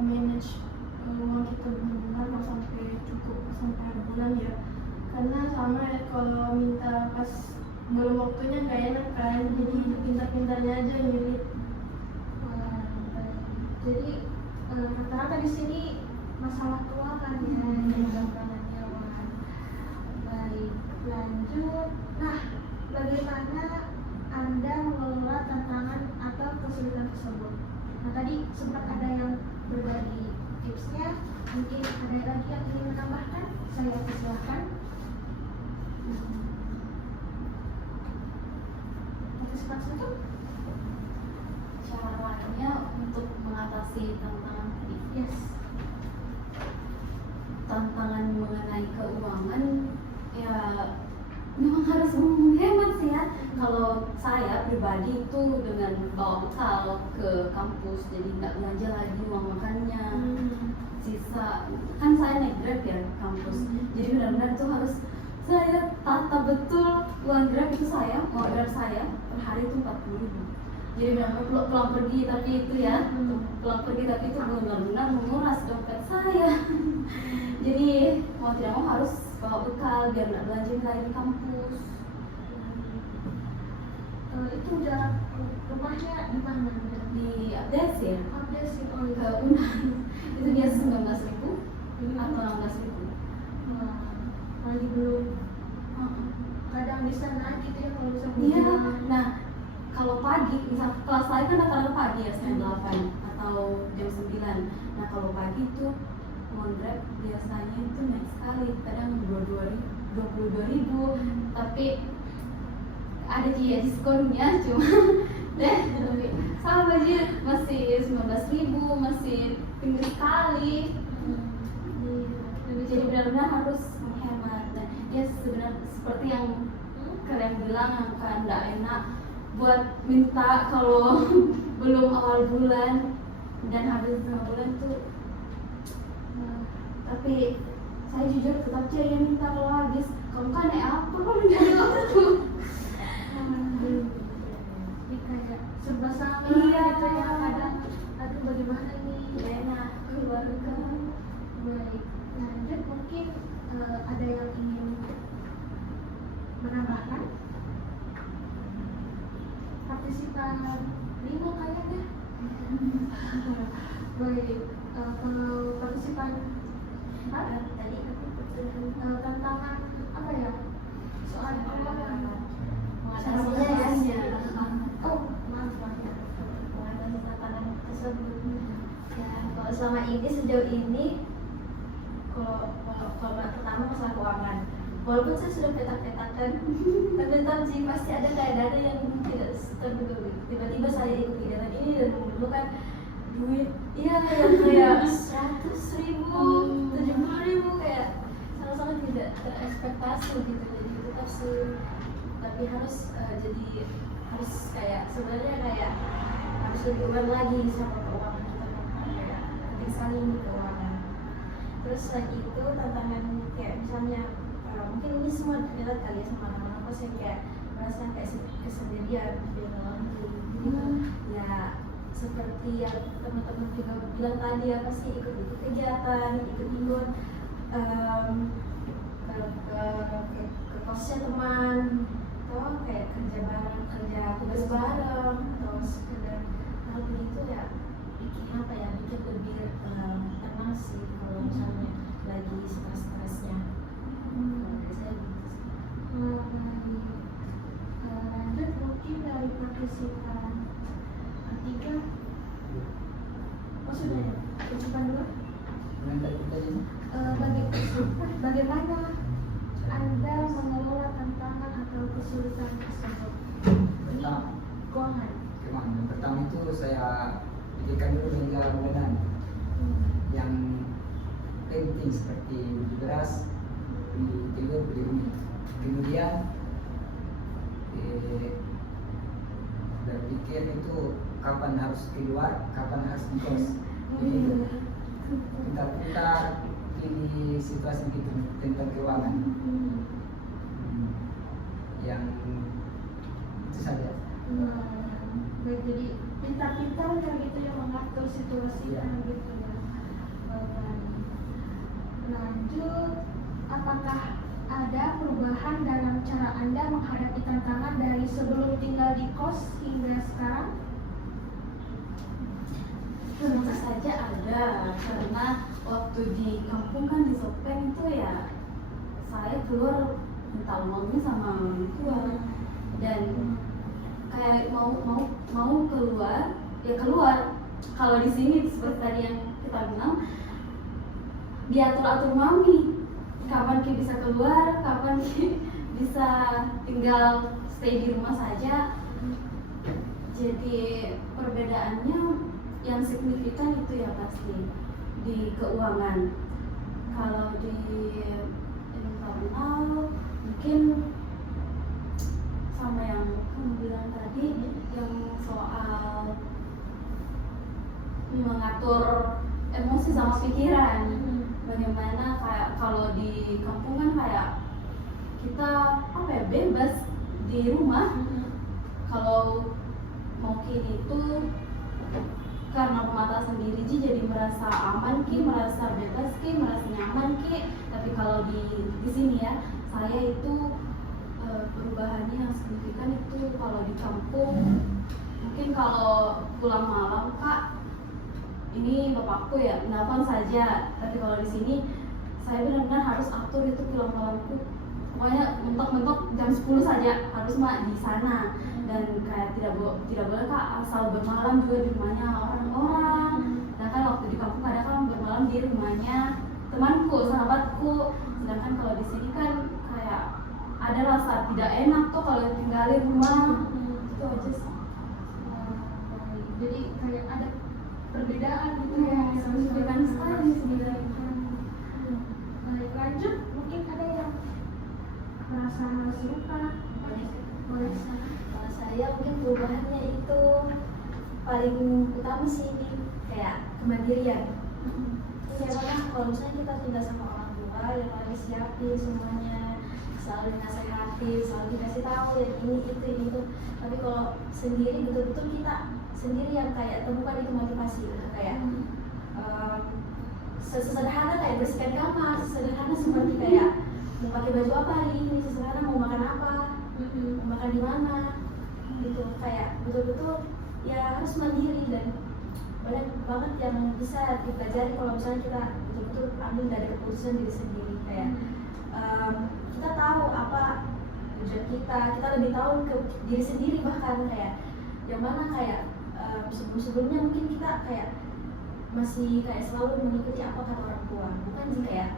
manage uang kita benar-benar mau sampai cukup sampai bulan ya. Karena sama ya, kalau minta pas belum waktunya nggak enak kan, jadi pintar-pintarnya aja ngirit. Jadi rata-rata di sini masalah keuangan ya, keuangan. Baik, lanjut. Nah, bagaimana Anda mengelola tantangan atau kesulitan tersebut? Nah, tadi sempat ada yang berbagi tipsnya, mungkin ada lagi yang ingin menambahkan? saya persilahkan. Partisipan satu. Caranya untuk mengatasi tantangan tadi. Yes. Tantangan mengenai keuangan ya memang harus menghemat sih ya. Kalau saya pribadi itu dengan bawa bekal ke kampus, jadi nggak belanja lagi uang makannya, sisa kan saya naik Grab ya ke kampus, jadi benar-benar itu harus saya tata betul uang Grab itu saya order saya per hari itu 40.000. Jadi benar-benar pulang pergi tapi itu ya pulang pergi tapi itu benar-benar menguras dompet saya. Jadi mau tidak mau harus bawa bekal biar nggak belanja lagi di kampus. Itu jarak rumahnya di mana? Di update ya Update sih, oh ke iya. Unan itu biasa 19.000 atau 16.000. Lagi belum. Kadang bisa naik gitu ya kalau bisa Iya, pulang. nah kalau pagi, misal kelas saya kan rata-rata pagi ya, setengah 8 atau jam 9. Nah kalau pagi itu uang Grab biasanya itu naik sekali, kadang 22.000, tapi ada juga diskonnya cuma deh sama aja masih 19.000, masih tinggi sekali. Jadi benar-benar harus menghemat. Dan ya sebenarnya seperti yang kalian bilang kan nggak enak buat minta kalau belum awal bulan dan habis tengah bulan tuh. Tapi saya jujur tetap aja yang minta kalau habis. Kamu kan naik apa kalau dari waktu? Ini kayak serba salah Iya. gitu ya kadang. Aduh bagaimana nih? Gak enak keluarga. Baik. Lanjut mungkin ada yang ingin menambahkan? Partisipan 5 kayaknya. Baik. Kalau partisipan 4 Tadi aku tantangan apa ya? Soal keuangan. mengatasi ya, Oh, maaf ya. mengatasi tantangan tersebut. Ya, kalau selama ini sejauh ini, kalau pertama masalah keuangan. Walaupun saya sudah petak-petakan, tapi tetap sih pasti ada kayak dana yang tidak terduga. Tiba-tiba saya ikut kegiatan ini dan membutuhkan duit, iya yang kayak 100.000, 70.000 kayak sangat-sangat tidak terekspektasi gitu. Jadi tetap sih, tapi harus jadi harus kayak sebenarnya kayak harus lebih aware lagi sama keuangan kita, kayak penting sekali ini keuangan. Terus selain itu tantangan kayak misalnya mungkin ini semua relate kali ya sama anak-anak pas yang kayak merasa kayak kesendirian di dalam negeri gitu. Ya seperti yang teman-teman juga bilang tadi ya, pasti ikut kegiatan, ikut himbauan ke kosnya teman, atau kayak kerja bareng, kerja tugas bareng, atau sekedar hal begitu ya bikin apa ya, bikin lebih tenang sih kalau misalnya lagi stres-stresnya. Saya gitu sih. Lanjut mungkin dari partisipan 3. Oh sudah ya, partisipan 2. Yang tadi kita ini Bagaimana Anda mengelola tantangan atau kesulitan tersebut? Ini keuangan. yang pertama itu saya pikirkan dulu hingga bulanan yang penting seperti beli beras, beli telur, beli mie. Kemudian berpikir itu kapan harus keluar, kapan harus ngkos. Begitu. Putar-putar di situasi begitu tentang keuangan. Yang itu saja. Baik, jadi pintar-pintar ya gitu ya mengatur situasinya Iya. gitu ya. Lanjut, apakah ada perubahan dalam cara Anda menghadapi tantangan dari sebelum tinggal di kos hingga sekarang? Tentu saja ada, karena waktu di kampung kan di Sopeng itu ya saya keluar minta uangnya sama orang tua, dan kayak mau keluar ya keluar. Kalau di sini seperti tadi yang kita bilang diatur-atur mami, kapan Ki bisa keluar, kapan Ki bisa tinggal stay di rumah saja. Jadi perbedaannya yang signifikan itu ya pasti di keuangan. Kalau di internal mungkin sama yang kamu bilang tadi, yang soal mengatur emosi sama pikiran. Bagaimana kayak kalau di kampung kan kayak kita apa ya, bebas di rumah. Kalau mungkin itu karena pemata sendiri jadi merasa aman Ki, merasa bebas Ki, merasa nyaman Ki. Tapi kalau di sini ya, saya itu perubahannya yang signifikan itu kalau di kampung mungkin kalau pulang malam Kak, ini bapakku ya nelfon saja, tapi kalau di sini saya benar-benar harus atur itu pulang malamku. Pokoknya mentok-mentok jam 10 saja harus mah di sana, dan kayak tidak boleh Kak asal bermalam juga di rumahnya orang-orang. Sedangkan waktu di kampung kadang kan bermalam di rumahnya temanku, sahabatku. Sedangkan kalau di sini kan kayak ada rasa tidak enak tuh kalau tinggalin rumah. Itu aja sih. Jadi kayak ada perbedaan gitu ya, signifikan sekali sebenarnya. Baik, lanjut, mungkin ada yang merasa serupa. Boleh sana. Kalau saya mungkin perubahannya itu paling utama sih ini kayak kemandirian. Ya karena kalau misalnya kita tinggal sama orang tua yang lagi siapin semuanya, selalu dinasehati, selalu dikasih tahu ya ini itu. Tapi kalau sendiri betul-betul kita sendiri yang kayak temukan itu motivasi gitu. Kayak sesederhana kayak bersihkan kamar, sesederhana seperti kayak mau pakai baju apa hari ini, sesederhana mau makan apa, mau makan di mana gitu. Kayak betul-betul ya harus mandiri, dan banyak banget yang bisa dipelajari kalau misalnya kita betul-betul ambil dari keputusan diri sendiri. Kayak kita tahu apa tujuan kita lebih tahu ke diri sendiri, bahkan kayak yang mana kayak sebelumnya mungkin kita kayak masih kayak selalu mengikuti apa kata orang tua, bukan sih kayak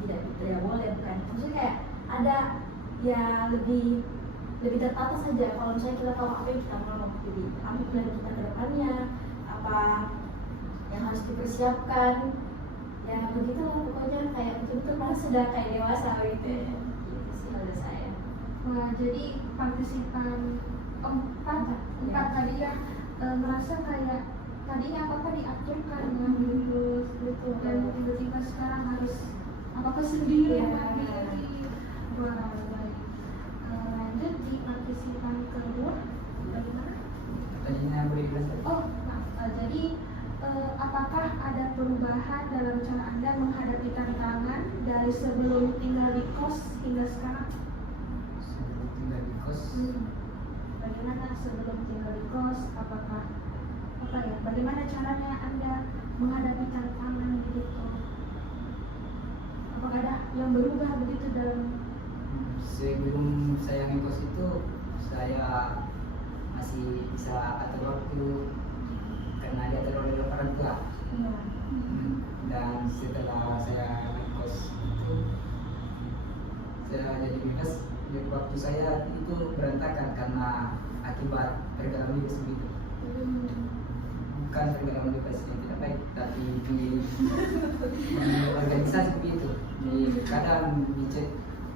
tidak boleh, bukan, maksudnya kayak ada ya lebih tertata saja. Kalau misalnya kita tahu apa yang kita mau, jadi apa plan kita ke depannya, apa yang harus dipersiapkan, ya begitulah pokoknya, kayak betul-betul pas sudah kayak dewasa gitu ya. Gitu sih menurut saya. Wah, jadi partisipan empat tadi ya merasa kayak tadinya apa-apa diaturkan ya gitu, dan tiba-tiba sekarang harus apa-apa sendiri Ya. mandiri. Wah, baik. Lanjut di partisipan kedua, bagaimana? Tadinya boleh bilang tadi. Oh, maaf. Jadi apakah ada perubahan dalam cara Anda menghadapi tantangan dari sebelum tinggal di kos hingga sekarang? Sebelum tinggal di kos, Bagaimana sebelum tinggal di kos? Apakah bagaimana caranya Anda menghadapi tantangan gitu? Apakah ada yang berubah begitu dalam? sebelum saya ngekos itu saya masih bisa atur waktu karena diatur oleh orang tua. Dan setelah saya ngekos itu saya jadi bebas, jadi waktu saya itu berantakan karena akibat pergaulan bebas begitu. Bukan pergaulan bebas yang tidak baik, tapi di organisasi begitu. Kadang dicek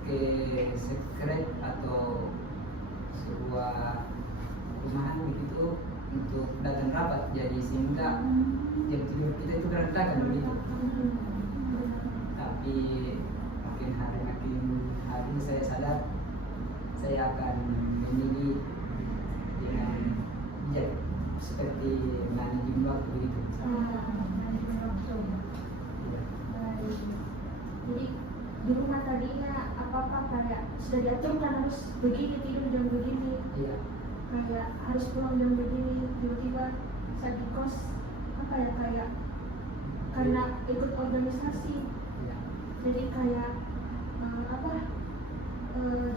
ke sekret atau sebuah perumahan begitu untuk datang rapat, jadi sehingga jam tidur kita itu berantakan begitu. Tapi makin hari saya sadar saya akan memilih dengan bijak seperti manajemen waktu begitu. Jadi di rumah tadinya apa-apa kayak sudah diaturkan harus begini, tidur jam begini, Iya. kayak harus pulang jam begini. Tiba-tiba saat di kos kayak karena ikut organisasi, Iya. jadi kayak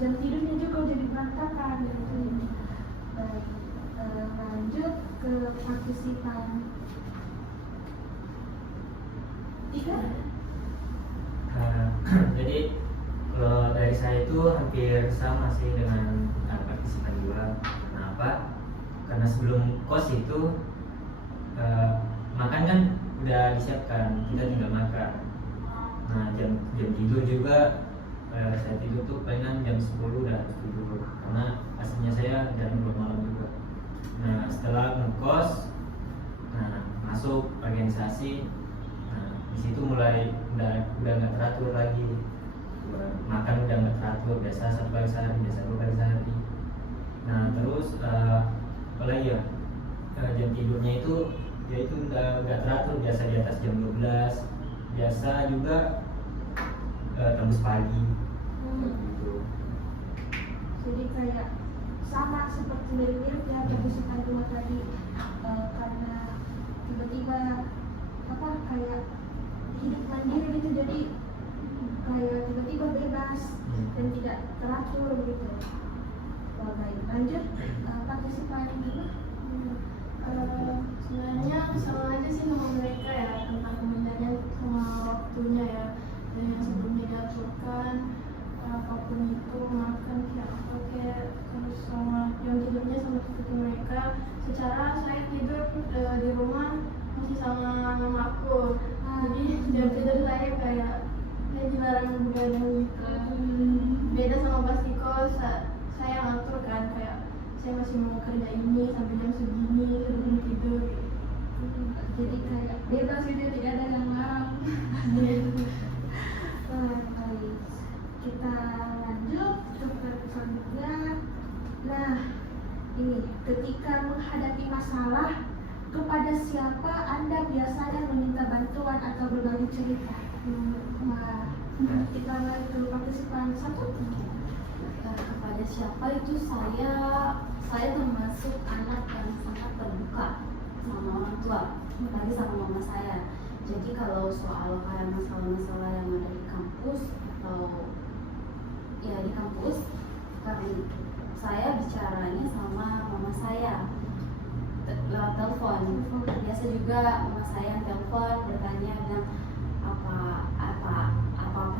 jam tidurnya juga jadi berantakan gitu. Baik, lanjut ke partisipan 3. Jadi itu hampir sama sih dengan partisipan 2. Kenapa? Karena sebelum kos itu makan kan udah disiapkan, kita tinggal makan. Nah jam tidur juga saya tidur tuh palingan jam 10 udah harus tidur karena aslinya saya jarang keluar malam juga. Nah setelah ngekos, nah masuk organisasi, nah di situ mulai udah nggak teratur lagi. Makan udah nggak teratur, biasa 1 kali sehari, biasa 2 kali sehari. Nah terus apalagi ya, jam tidurnya itu ya itu udah nggak teratur, biasa di atas jam 12, biasa juga tembus pagi gitu. Jadi kayak sama seperti mirip-mirip ya partisipan 2 tadi, karena tiba-tiba kayak hidup mandiri gitu, jadi kayak tiba-tiba bebas dan tidak teratur gitu. Baik, lanjut partisipan 2. Sebenarnya sama aja sih sama mereka ya, tentang kementerian sama waktunya ya. Dan yang sebelumnya diaturkan apapun itu, makan kayak apa kayak, terus sama jam tidurnya sama seperti mereka. Secara saya tidur di rumah masih sama mamaku, jadi jam tidur saya kayak dilarang begadang gitu. Beda sama pas di kos, saya ngatur kan, kayak saya masih mau kerja ini sampai jam segini sebelum tidur. Jadi kayak bebas gitu, tidak ada yang larang. Baik, kita lanjut ke pertanyaan selanjutnya. Nah, ini ketika menghadapi masalah, kepada siapa Anda biasanya meminta bantuan atau berbagi cerita? Wah, kita mulai ke partisipan 1. Kepada siapa itu saya termasuk anak yang sangat terbuka sama orang tua, apalagi sama mama saya. Jadi kalau soal kayak masalah-masalah yang ada di kampus atau ya di kampus, karena saya bicaranya sama mama saya lewat telepon. Biasa juga mama saya telepon bertanya dan apa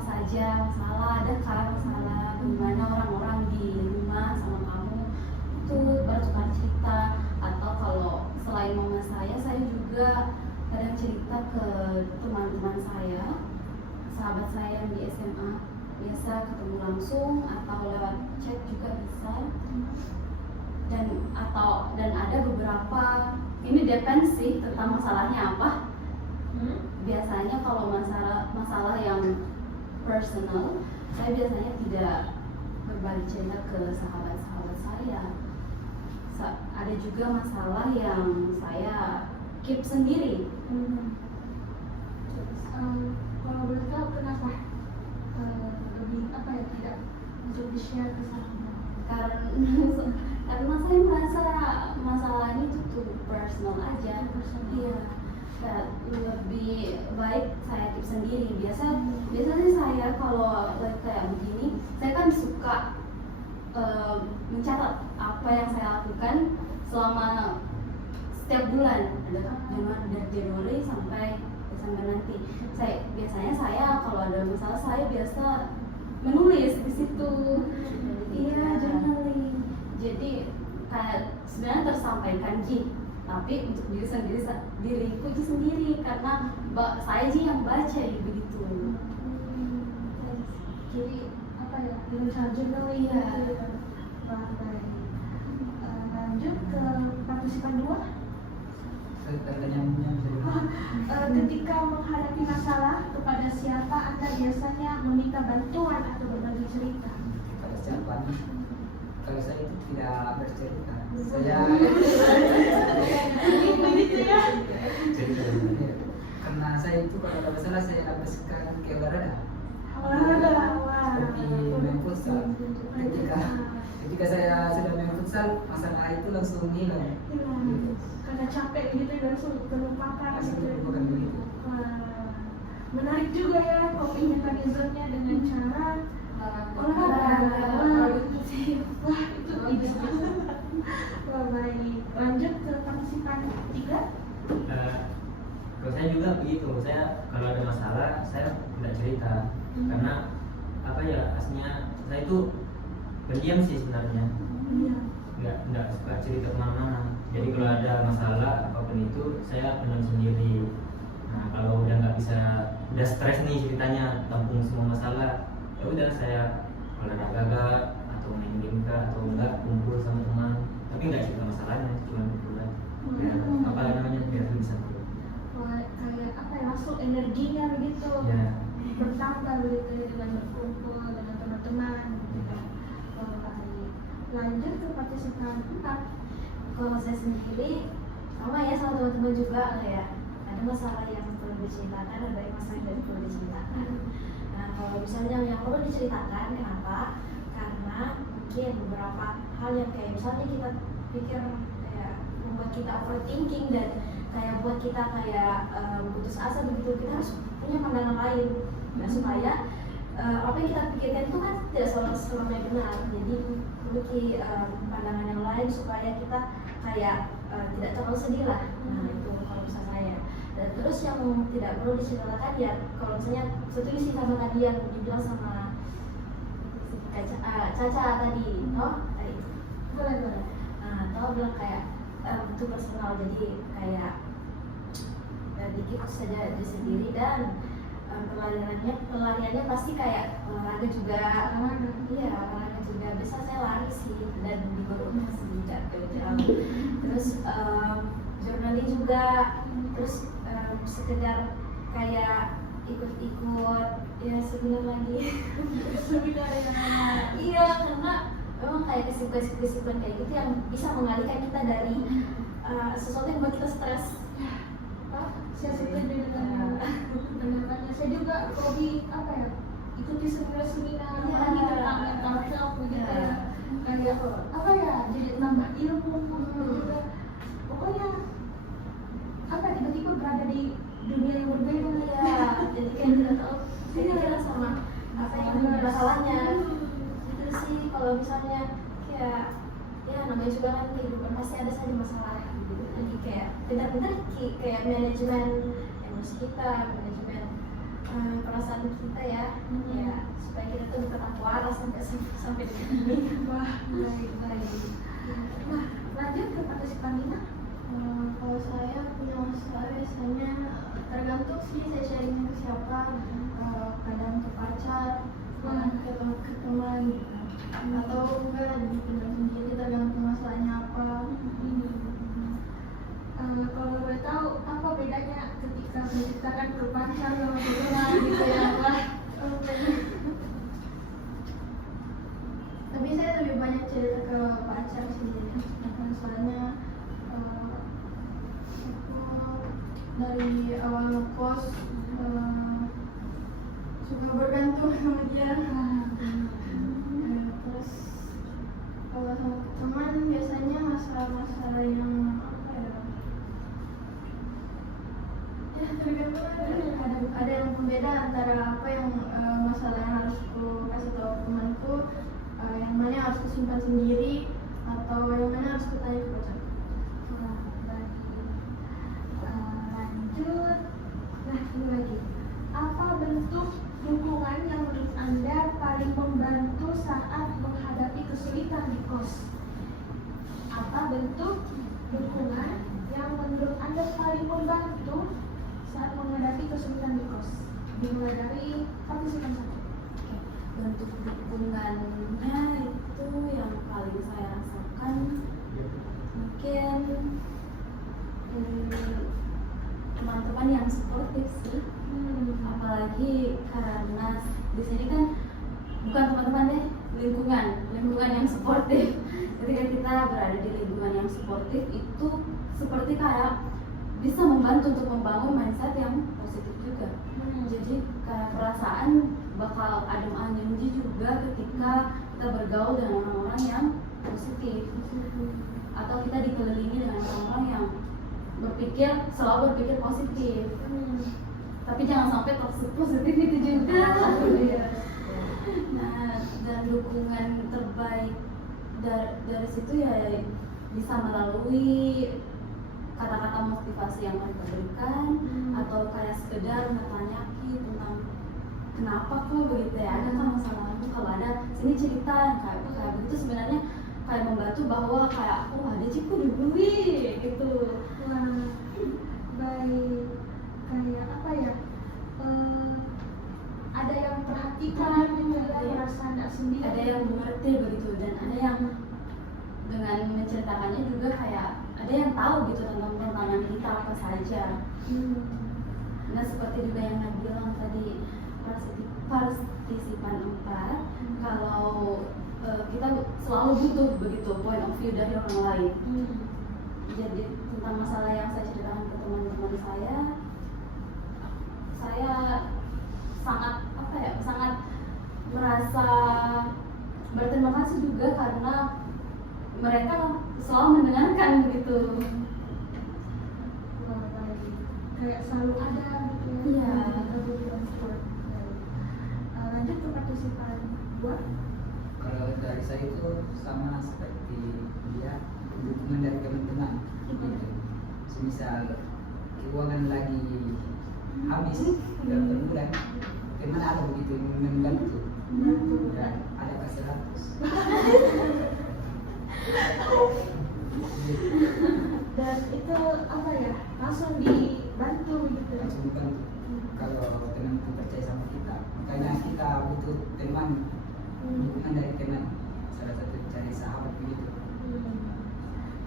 saja masalah, ada kan masalah gimana orang-orang di rumah sama kamu, itu bertukar cerita. Atau kalau selain mama saya juga kadang cerita ke teman-teman saya, sahabat saya yang di SMA, biasa ketemu langsung atau lewat chat juga bisa. Dan ada beberapa, ini depend sih tentang masalahnya apa. Biasanya kalau masalah yang personal, saya biasanya tidak berbagi cerita ke sahabat-sahabat saya. Ada juga masalah yang saya keep sendiri. Kalau boleh tahu kenapa lebih tidak untuk di-share ke sahabat? Karena saya merasa masalah ini tuh personal aja. Iya. Lebih baik saya keep sendiri. Biasanya saya kalau kayak begini, saya kan suka mencatat apa yang saya lakukan selama setiap bulan, dari Januari sampai Desember nanti. Biasanya saya kalau ada masalah, saya biasa menulis di situ. Iya, journaling. Jadi kayak sebenarnya tersampaikan tapi untuk diriku sendiri, karena saya yang baca begitu. Jadi dengan journaling ya. Baik. Lanjut ke partisipan 2. Ketika menghadapi masalah, kepada siapa Anda biasanya meminta bantuan atau berbagi cerita? Pada siapa nih? Kalau saya itu tidak bercerita. Saya Begitu ya. karena saya itu kalau ada masalah saya lepaskan ke olahraga. Seperti main futsal. Ketika saya sudah main futsal, masalah itu langsung hilang. Karena capek gitu langsung terlupakan. Langsung terlupakan begitu. Menarik juga ya coping mechanism-nya dengan cara olahraga. Wah, itu ide. Wah, baik. Lanjut ke partisipan 3. Kalau saya juga begitu, saya kalau ada masalah saya tidak cerita karena apa apa ya, aslinya saya itu pendiam sih sebenarnya, nggak suka cerita kemana-mana. Jadi kalau ada masalah apapun itu saya pendam sendiri. Nah kalau udah nggak bisa, udah stres nih ceritanya, tampung semua masalah, ya udah saya olahraga atau main game kah, atau enggak kumpul sama teman, tapi nggak cerita masalahnya, cuma kumpul aja. Ya, apa namanya, biar lebih santai. Kayak apa ya, masuk energinya begitu, Ya. bertambah begitu dengan berkumpul dengan teman-teman gitu kan. Lanjut ke partisipan 4. Kalau saya sendiri sama ya, sama teman-teman juga kayak ada masalah yang perlu diceritakan, ada masalah yang tidak perlu diceritakan. Nah kalau misalnya yang perlu diceritakan, kenapa? Karena mungkin beberapa hal yang kayak misalnya kita pikir kayak membuat kita overthinking dan kayak buat kita kayak putus asa begitu, kita harus punya pandangan lain. Nah supaya apa yang kita pikirkan itu kan tidak selamanya benar, jadi memiliki pandangan yang lain supaya kita kayak tidak terlalu sedih lah. Nah itu kalau misalnya saya. Dan terus yang tidak perlu diceritakan ya, kalau misalnya setuju sih sama tadi yang dibilang sama Caca tadi, tadi Boleh. nah Toh bilang kayak itu personal, jadi kayak dikit saja diri sendiri, dan pelariannya pasti kayak olahraga juga. Iya, olahraga juga. Biasa saya lari sih, dan di rumah masih tidak jauh-jauh. Terus journaling juga, terus sekedar kayak ikut-ikut ya seminar lagi. Seminar yang mana? Iya, karena memang kayak kesibukan kayak gitu yang bisa mengalihkan kita dari sesuatu yang buat kita stres. Saya setuju dengan pendapatnya. Saya juga hobi apa ya, ikuti seminar-seminar Iya. lagi tentang mental health begitu Iya. ya. Kayak apa ya, jadi nambah ilmu juga. Pokoknya apa, tiba-tiba berada di dunia yang berbeda. Iya, jadi kayak tidak tahu pikiran sama apa yang masalahnya. Itu sih kalau misalnya kayak ya namanya juga kan kehidupan, pasti ada saja masalah gitu. Jadi kayak benar-benar kayak manajemen emosi kita, manajemen perasaan kita ya, ya supaya kita tuh tetap waras sampai di sini. Wah, baik. Nah, lanjut ke partisipan 5. Kalau saya punya masalah biasanya tergantung sih saya sharingnya ke siapa, kadang ke pacar, kadang ke teman, atau enggak dipendam sendiri, tergantung masalahnya apa. Kalau boleh tahu apa bedanya ketika menceritakan ke pacar sama ke teman gitu ya, Pak? Tapi saya lebih banyak cerita ke pacar sih, soalnya aku dari awal ngekos suka bergantung sama dia. Terus kalau sama teman biasanya masalah-masalah yang apa ya tergantung, ada yang pembeda antara apa yang masalah yang harus ku kasih tahu ke temanku, yang mana yang harus kusimpan sendiri, atau yang mana harus kutanya ke pacar. Lanjut. Nah, ini lagi. Apa bentuk dukungan yang menurut Anda paling membantu saat menghadapi kesulitan di kos? Apa bentuk dukungan yang menurut Anda paling membantu saat menghadapi kesulitan di kos? Dimulai dari partisipan 1. Bentuk dukungannya itu yang paling saya rasakan mungkin teman-teman yang suportif sih. Apalagi karena di sini kan bukan teman-teman deh, lingkungan yang suportif. Ketika kita berada di lingkungan yang suportif itu seperti kayak bisa membantu untuk membangun mindset yang positif juga. Jadi kayak perasaan bakal adem ayem juga ketika kita bergaul dengan orang-orang yang positif, atau kita dikelilingi dengan orang-orang yang selalu berpikir positif. Tapi jangan sampai toxic positif itu juga. Nah, dan dukungan terbaik dari situ ya bisa melalui kata-kata motivasi yang mereka berikan, atau kayak sekedar bertanya tentang kenapa kok begitu ya, ada kan masalah sini cerita kayak begitu sebenarnya kayak membantu bahwa kayak wah dia cipu dibully gitu. Wah, baik. Kayak apa ya? Ada yang perhatikan gitu ya, merasa tidak sendiri. Ada yang mengerti begitu dan ada yang dengan menceritakannya juga kayak ada yang tahu gitu tentang tantangan kita apa saja. Nah seperti juga yang Nabi bilang tadi partisipan 4 kalau kita selalu butuh begitu point of view dari orang lain. Jadi tentang masalah yang saya ceritakan ke teman-teman saya sangat apa ya, sangat merasa berterima kasih juga karena mereka selalu mendengarkan begitu. Wah, baik. Kayak selalu ada gitu ya. Iya. Kebutuhan support. Baik. Lanjut ke partisipan 2. Kalau dari saya itu sama seperti dia, dukungan dari teman-teman gitu. Semisal keuangan lagi habis dalam bulan, teman ada begitu membantu dan ada pas 100. Dan itu apa ya, langsung dibantu gitu. Langsung dibantu. Kalau teman itu percaya sama kita, makanya kita butuh teman, dukungan dari teman. Salah satu cari sahabat begitu.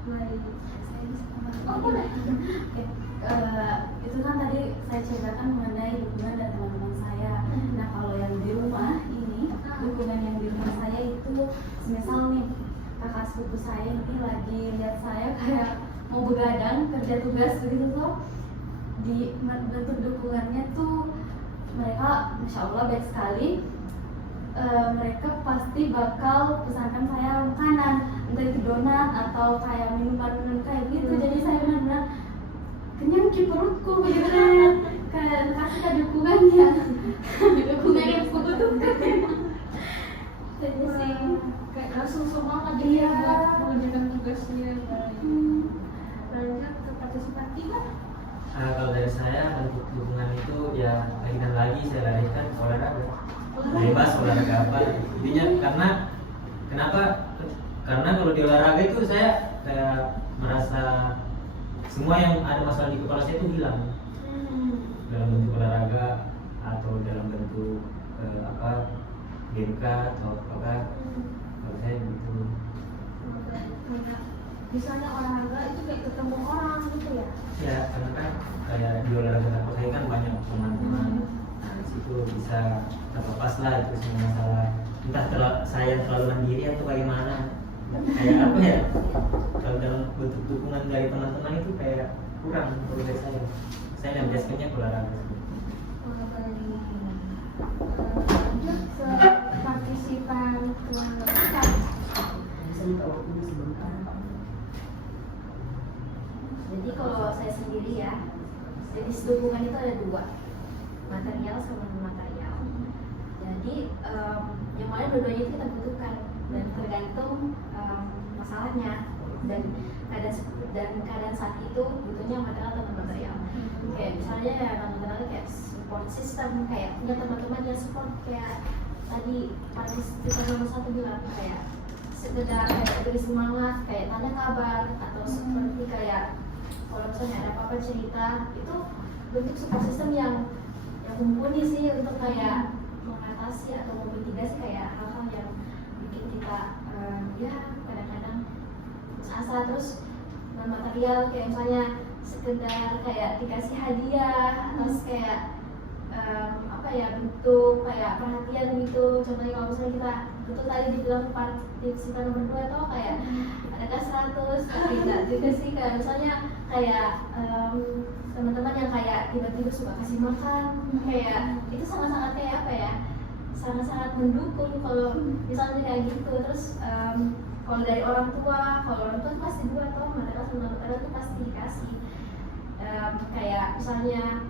Baik. Saya bisa tambah. Oh, boleh. Itu kan tadi saya ceritakan mengenai dukungan dari teman-teman saya. Nah kalau yang di rumah ini, dukungan yang di rumah saya itu semisal nih kakak sepupu saya ini lagi lihat saya kayak mau begadang kerja tugas begitu tuh, di bentuk dukungannya tuh mereka masya Allah baik sekali. Mereka pasti bakal pesankan saya makanan, entah itu donat atau kayak minuman kayak gitu. Jadi saya benar-benar kenyang di perutku gitu kan, kayak kasih dukungan yang aku butuhkan. Jadi sih Kayak langsung semangat gitu ya Iya. buat mengerjakan tugasnya. Baik. Lanjut ke partisipan 3. Kalau dari saya bentuk dukungan itu ya lagi dan lagi saya larikan ke olahraga, bebas olahraga apa intinya. Karena kenapa? Karena kalau di olahraga itu saya kayak merasa semua yang ada masalah di kepala saya itu hilang dalam bentuk olahraga atau dalam bentuk GMK atau apa. Kalau saya begitu. Kayak misalnya olahraga itu kayak ketemu orang gitu ya. Ya karena kan kayak di olahraga apa saya kan banyak teman-teman. Nah di situ bisa terlepas lah itu semua masalah. Entah saya terlalu mandiri atau bagaimana. Kayak apa ya? Kalau dalam bentuk dukungan dari teman-teman itu kayak kurang menurut saya. Saya lebih biasanya olahraga. Wah, baik. Lanjut ke partisipan ke-4. Jadi kalau saya sendiri ya, jenis dukungan itu ada 2, material sama non material. Jadi yang mana dua-duanya itu kita butuhkan dan tergantung masalahnya dan keadaan saat itu butuhnya material atau non material. Kayak misalnya ya non material kayak support system, kayak punya teman-teman yang support kayak tadi partisipan nomor 1 bilang kayak sekedar kayak beri semangat, kayak tanya kabar atau seperti kayak kalau misalnya ada apa-apa cerita, itu bentuk support system yang mumpuni sih untuk kayak mengatasi atau memitigasi kayak hal-hal yang bikin kita ya kadang-kadang putus asa. Terus non material kayak misalnya sekedar kayak dikasih hadiah atau kayak apa ya, bentuk kayak perhatian gitu. Contohnya kalau misalnya kita betul tadi dibilang partisipan nomor 2 atau kayak adakah 100, tapi enggak juga sih, kayak misalnya kayak teman-teman yang kayak tiba-tiba suka kasih makan, kayak itu sangat-sangat kayak apa ya, sangat-sangat mendukung kalau misalnya kayak gitu. Terus kalau dari orang tua pasti 2 atau mereka sama-sama tuh pasti dikasih kayak misalnya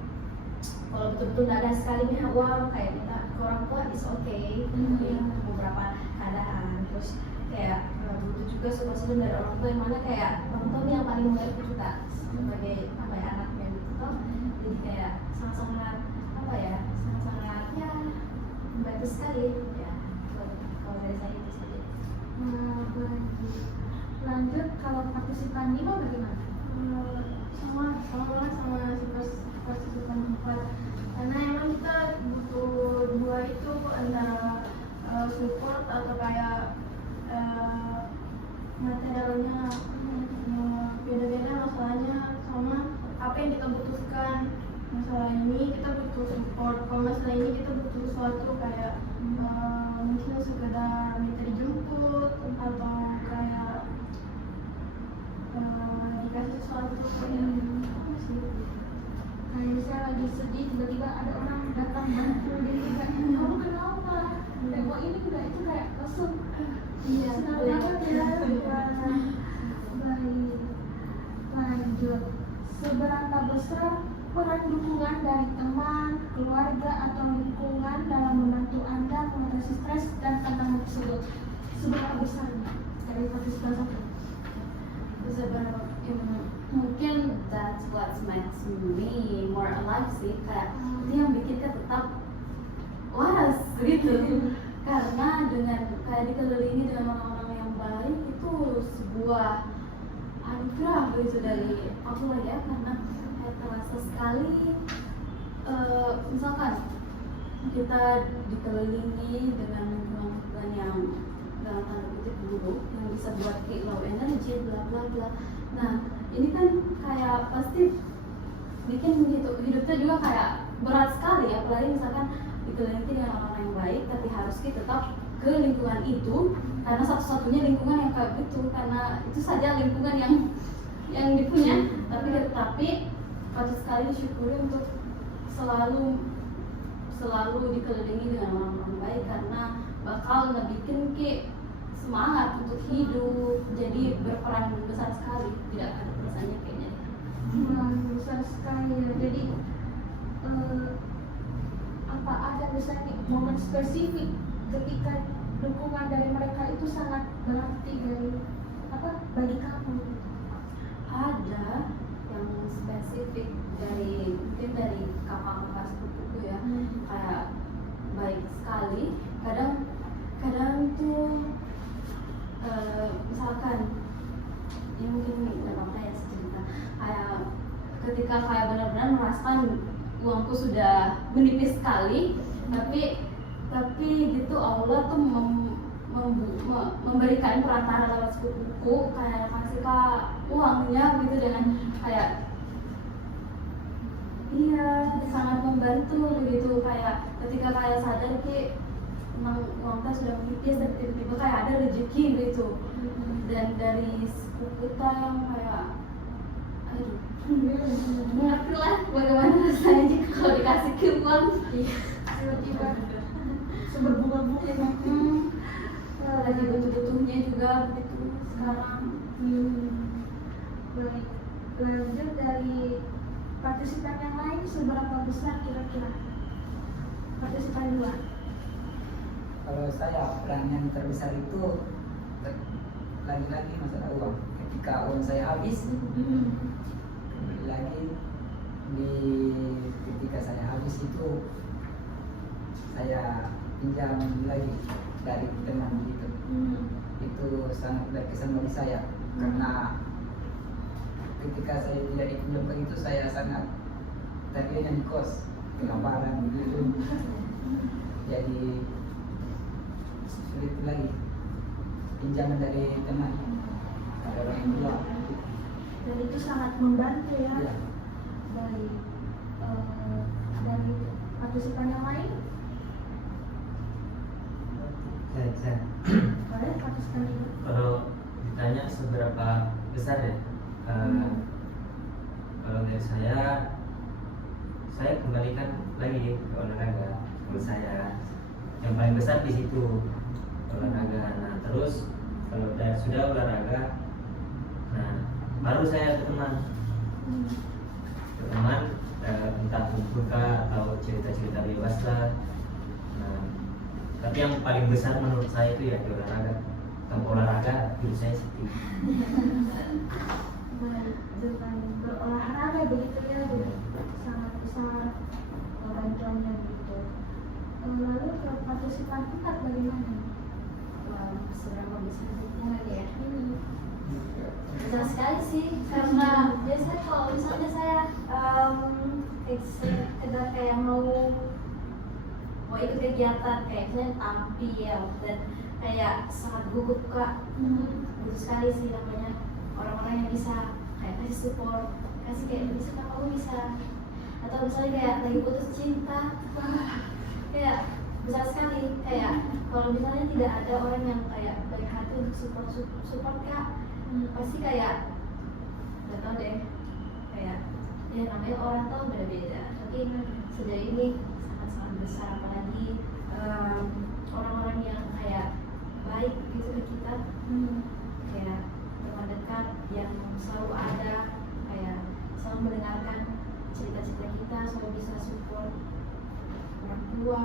kalau betul-betul nggak ada sekali nih uang, kayak minta ke orang tua is okay untuk beberapa keadaan. Terus kayak butuh juga support dari orang tua, yang mana kayak orang tua yang paling mengerti kita sebagai apa ya, anaknya gitu toh. Jadi kayak sangat-sangat apa ya, sangat-sangat ya membantu sekali ya buat Kalau dari saya itu saja. Baik. Lanjut, kalau partisipan 5 bagaimana? Sama partisipan 4, karena emang kita butuh dua itu antara support atau kayak materialnya beda-beda masalahnya sama apa yang kita butuhkan. Masalah ini kita butuh support, kalau masalah ini kita butuh sesuatu kayak mungkin sekedar minta dijemput atau kayak dikasih sesuatu kayak apa sih. Kayak misalnya lagi sedih, tiba-tiba ada orang datang bantu, jadi kayak kamu kenapa? Kayak ini udah itu kayak langsung senang banget ya. Baik. Lanjut. Seberapa besar peran dukungan dari teman, keluarga, atau lingkungan dalam membantu Anda mengatasi stres dan tantangan tersebut? Seberapa besar dari partisipan 1? Seberapa mungkin that's what makes me more alive sih, kayak itu yang bikin kita tetap waras gitu. Karena dengan kayak dikelilingi dengan orang-orang yang baik itu sebuah anugerah begitu dari Allah ya, karena kayak terasa sekali misalkan kita dikelilingi dengan lingkungan yang dalam tanda kutip buruk yang bisa buat kayak low energy bla bla bla. Nah ini kan kayak pasti bikin hidupnya juga kayak berat sekali ya, apalagi misalkan dikelilingi dengan orang yang baik tapi harus kita tetap ke lingkungan itu karena satu-satunya lingkungan yang kayak gitu, karena itu saja lingkungan yang dipunya. Tapi patut sekali disyukuri untuk selalu dikelilingi dengan orang-orang baik, karena bakal ngebikin semangat untuk hidup, jadi berperan besar sekali. Tidak ada perasaannya kayaknya. Besar sekali ya. Jadi apa ada misalnya momen spesifik ketika dukungan dari mereka itu sangat berarti bagi kamu? Ada yang spesifik mungkin dari kakak-kakak sepupuku ya, kayak baik sekali. Kadang tuh misalkan ini mungkin nggak apa-apa ya cerita, kayak ketika kayak benar-benar merasakan uangku sudah menipis sekali, tapi gitu Allah tuh memberikan perantara lewat sepupuku, kayak kasih uangnya gitu, dengan kayak iya sangat membantu gitu. Kayak ketika kayak sadar memang uangnya sudah menipis dan tiba-tiba kayak ada rezeki gitu, dan dari sepupu kita yang kayak aduh ngerti lah bagaimana rasanya jika kalau dikasih uang Tiba-tiba seberbunga-bunga lagi butuh-butuhnya juga begitu sekarang. Baik. Lanjut, dari partisipan yang lain seberapa besar kira-kira partisipan 2? Kalau saya peran yang terbesar itu lagi-lagi masalah uang. Ketika uang saya habis, lagi ketika saya habis itu saya pinjam lagi dari teman gitu. Itu sangat berkesan bagi saya, karena ketika saya tidak dipinjamkan itu saya sangat terkena di kos kelaparan gitu. Jadi sulit lagi pinjaman dari teman, ada orang yang tua. Dan itu sangat membantu ya. Ya. Dari partisipan yang lain, Saya boleh partisipan ini. kalau ditanya seberapa besar ya, kalau dari saya kembalikan lagi ke olahraga. Kalau saya yang paling besar di situ olahraga. Nah terus kalau sudah olahraga, nah baru saya ke teman, entah kumpul atau cerita-cerita bebas lah. Nah, tapi yang paling besar menurut saya itu ya di olahraga. Tanpa olahraga hidup saya sepi. Dengan berolahraga begitu ya, sangat besar bantuannya begitu. Lalu ke partisipan 4 bagaimana? seberapa besar dukungan ya. Besar sekali sih, karena biasanya kalau misalnya saya sekedar kayak mau ikut kegiatan kayak misalnya tampil dan kayak sangat gugup Kak, butuh sekali sih namanya orang-orang yang bisa kayak kasih support, kasih kayak bisa Kak, kamu bisa, atau misalnya kayak lagi putus cinta, kayak besar sekali. Kayak kalau misalnya tidak ada orang yang kayak baik hati untuk support Kak, pasti kayak nggak tahu deh, kayak ya namanya orang tahu beda-beda, tapi sejauh ini sangat-sangat besar, apalagi orang-orang yang kayak baik gitu ke kita, kayak teman dekat yang selalu ada, kayak selalu mendengarkan cerita-cerita kita, selalu bisa support orang tua.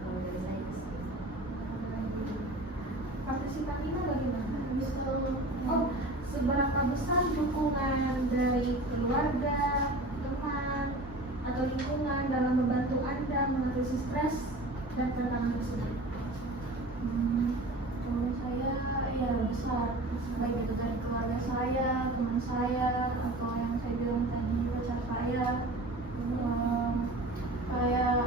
Kalau dari saya itu sih. Partisipatifnya bagaimana? Bisa Oh, seberapa besar dukungan dari keluarga, teman, atau lingkungan dalam membantu Anda mengatasi stres dan tantangan tersebut? Kalau saya ya besar, baik itu dari keluarga saya, teman saya, atau yang saya bilang tadi pacar saya. Kayak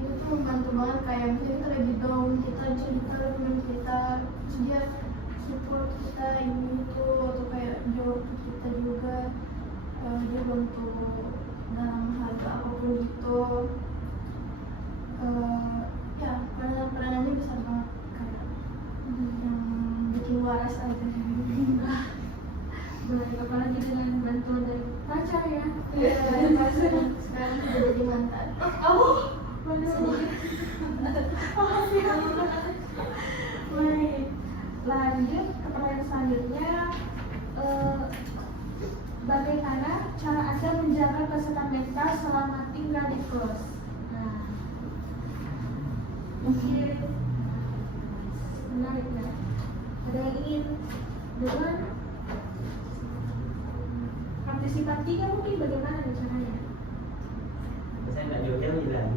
itu tuh membantu banget, kayak misalnya kita lagi down, kita cerita ke teman kita, terus dia support kita ini itu, atau kayak jawab ke kita juga, dia bantu dalam hal apapun gitu. Ya peranannya besar banget, kayak yang bikin waras aja. Baik, apalagi dengan bantuan dari pacar ya? Iya, sekarang sudah jadi mantan. Baik, lanjut ke pertanyaan selanjutnya. Bagaimana cara Anda menjaga kesehatan mental selama tinggal di kos? Nah, mungkin menarik ya. Ada yang ingin duluan? Partisipasinya mungkin bagaimana nih caranya? Saya nggak jauh-jauh lagi.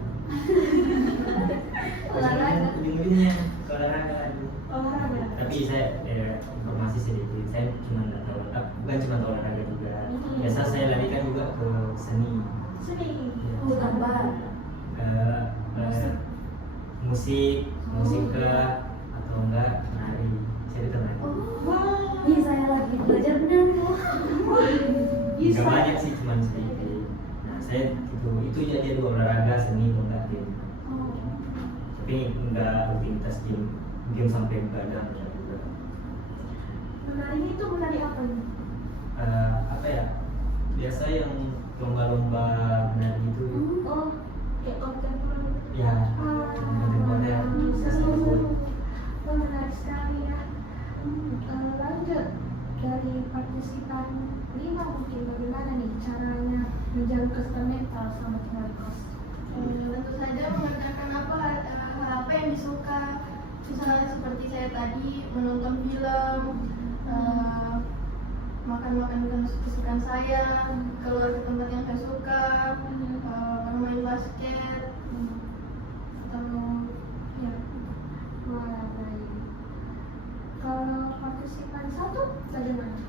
Olahraga. Ujung-ujungnya ke olahraga lagi. Olahraga. Tapi saya informasi sedikit, saya cuma nggak tahu, bukan cuma tahu olahraga juga. Biasa saya larikan juga ke seni. Seni. Ya, Gambar. musik ke atau enggak nari. Saya ditemani. Wah, Ih, saya lagi belajar menari. bisa. Nggak banyak sih, cuma sedikit. Nah, saya itu aja dua olahraga, seni, enggak game. Tapi enggak rutinitas game sampai begadang ya juga. Menari itu menari apa nih? Apa ya? Biasa yang lomba-lomba menari gitu. Oh, kayak kontemporer. Ya, Kontemporer. kontemporer. Seru. Wah, menarik sekali ya. Lanjut dari partisipan 5 mungkin bagaimana nih caranya menjaga kesehatan mental selama tinggal di kos? Tentu saja mengerjakan hal apa yang disuka. Misalnya seperti saya tadi menonton film, makan kesukaan saya, keluar ke tempat yang saya suka, bermain basket, atau ya. Wah, baik. Kalau partisipan 1 bagaimana?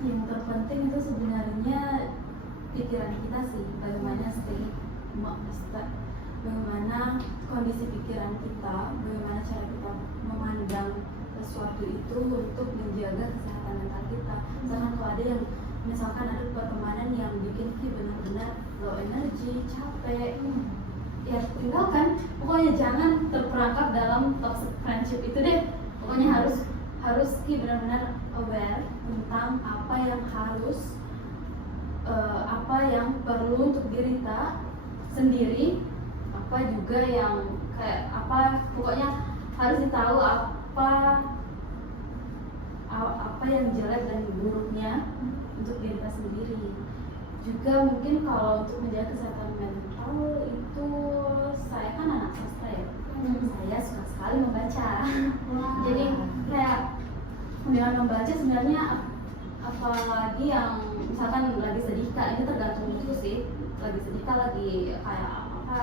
Yang terpenting itu sebenarnya pikiran kita sih, bagaimana kondisi pikiran kita, bagaimana cara kita memandang sesuatu itu untuk menjaga kesehatan mental kita. Misalkan kalau ada yang misalkan ada pertemanan yang bikin kita benar-benar low energy, capek, ya tinggalkan. Pokoknya jangan terperangkap dalam toxic friendship itu deh. Pokoknya harus kita benar-benar aware tentang apa yang perlu untuk diri kita sendiri, apa juga yang kayak apa, pokoknya harus tahu apa yang jelek dan buruknya untuk diri kita sendiri. Juga mungkin kalau untuk menjaga kesehatan mental itu, saya kan anak sastra ya, saya suka sekali membaca. Jadi kayak dengan membaca sebenarnya, apalagi yang misalkan lagi sedih, ini tergantung itu sih, lagi sedih lagi kayak apa,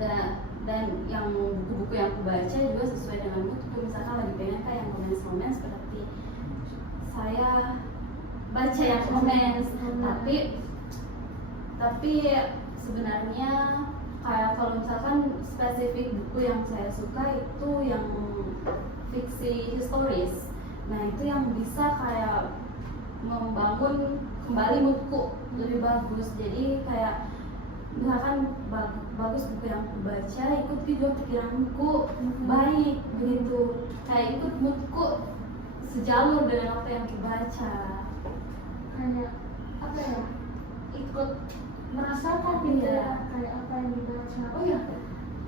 dan dan yang buku-buku yang aku baca juga sesuai dengan moodku. Misalkan lagi pengen kayak yang romance berarti saya baca yang romance, tapi sebenarnya kayak kalau misalkan spesifik buku yang saya suka itu yang fiksi historis. Nah itu yang bisa kayak membangun kembali moodku lebih bagus. Jadi kayak misalkan bagus buku yang aku baca, ikut juga pikiranku baik begitu, kayak ikut moodku sejalur dengan apa yang aku baca. Kayak apa ya, ikut merasakan gitu ya, kayak apa yang dibaca. Oh ya,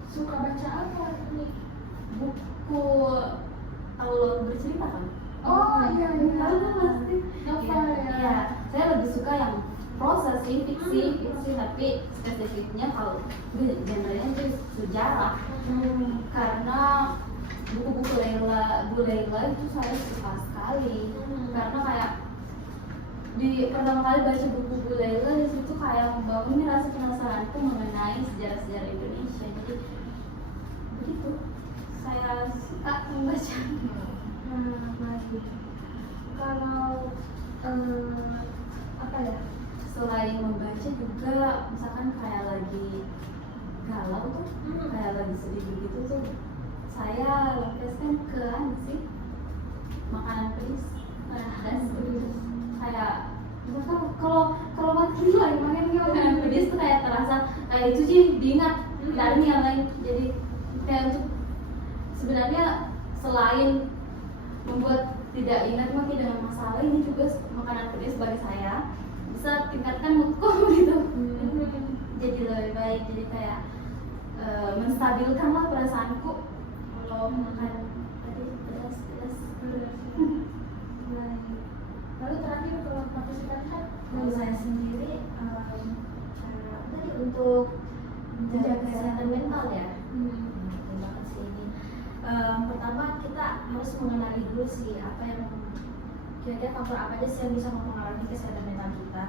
suka baca apa nih? Buku Aulur Bercerita kan? Oh iya iya, Tahu kan pasti novel ya. Iya, saya lebih suka yang prosa sih, fiksi, tapi spesifiknya kalau genrenya itu sejarah. Karena buku-buku Bu Leila itu saya suka sekali. Karena kayak di pertama kali baca buku Bu Leila di situ kayak membangun rasa penasaranku mengenai sejarah-sejarah Indonesia. Jadi begitu, saya suka membaca. Baik. Kalau apa ya? Selain membaca juga misalkan kayak lagi galau tuh, kayak lagi sedih begitu tuh, saya lampiaskan ke sih makanan pedis. Dan kayak kalau makin lagi makan makanan pedis tuh kayak terasa kayak itu sih diingat, tidak ada yang lain. Jadi kayak untuk sebenarnya selain membuat tidak ingat lagi dengan masalah, ini juga makanan pedis bagi saya bisa tingkatkan moodku gitu. Jadi lebih baik, jadi kayak menstabilkan lah perasaanku kalau makan tadi pedas. Lalu terakhir kalau partisipasi Kalau saya sendiri tadi untuk menjaga kesehatan mental ya. Terima kasih ini. Pertama kita harus mengenali dulu sih apa yang kira-kira faktor apa aja sih yang bisa mempengaruhi kesehatan mental kita.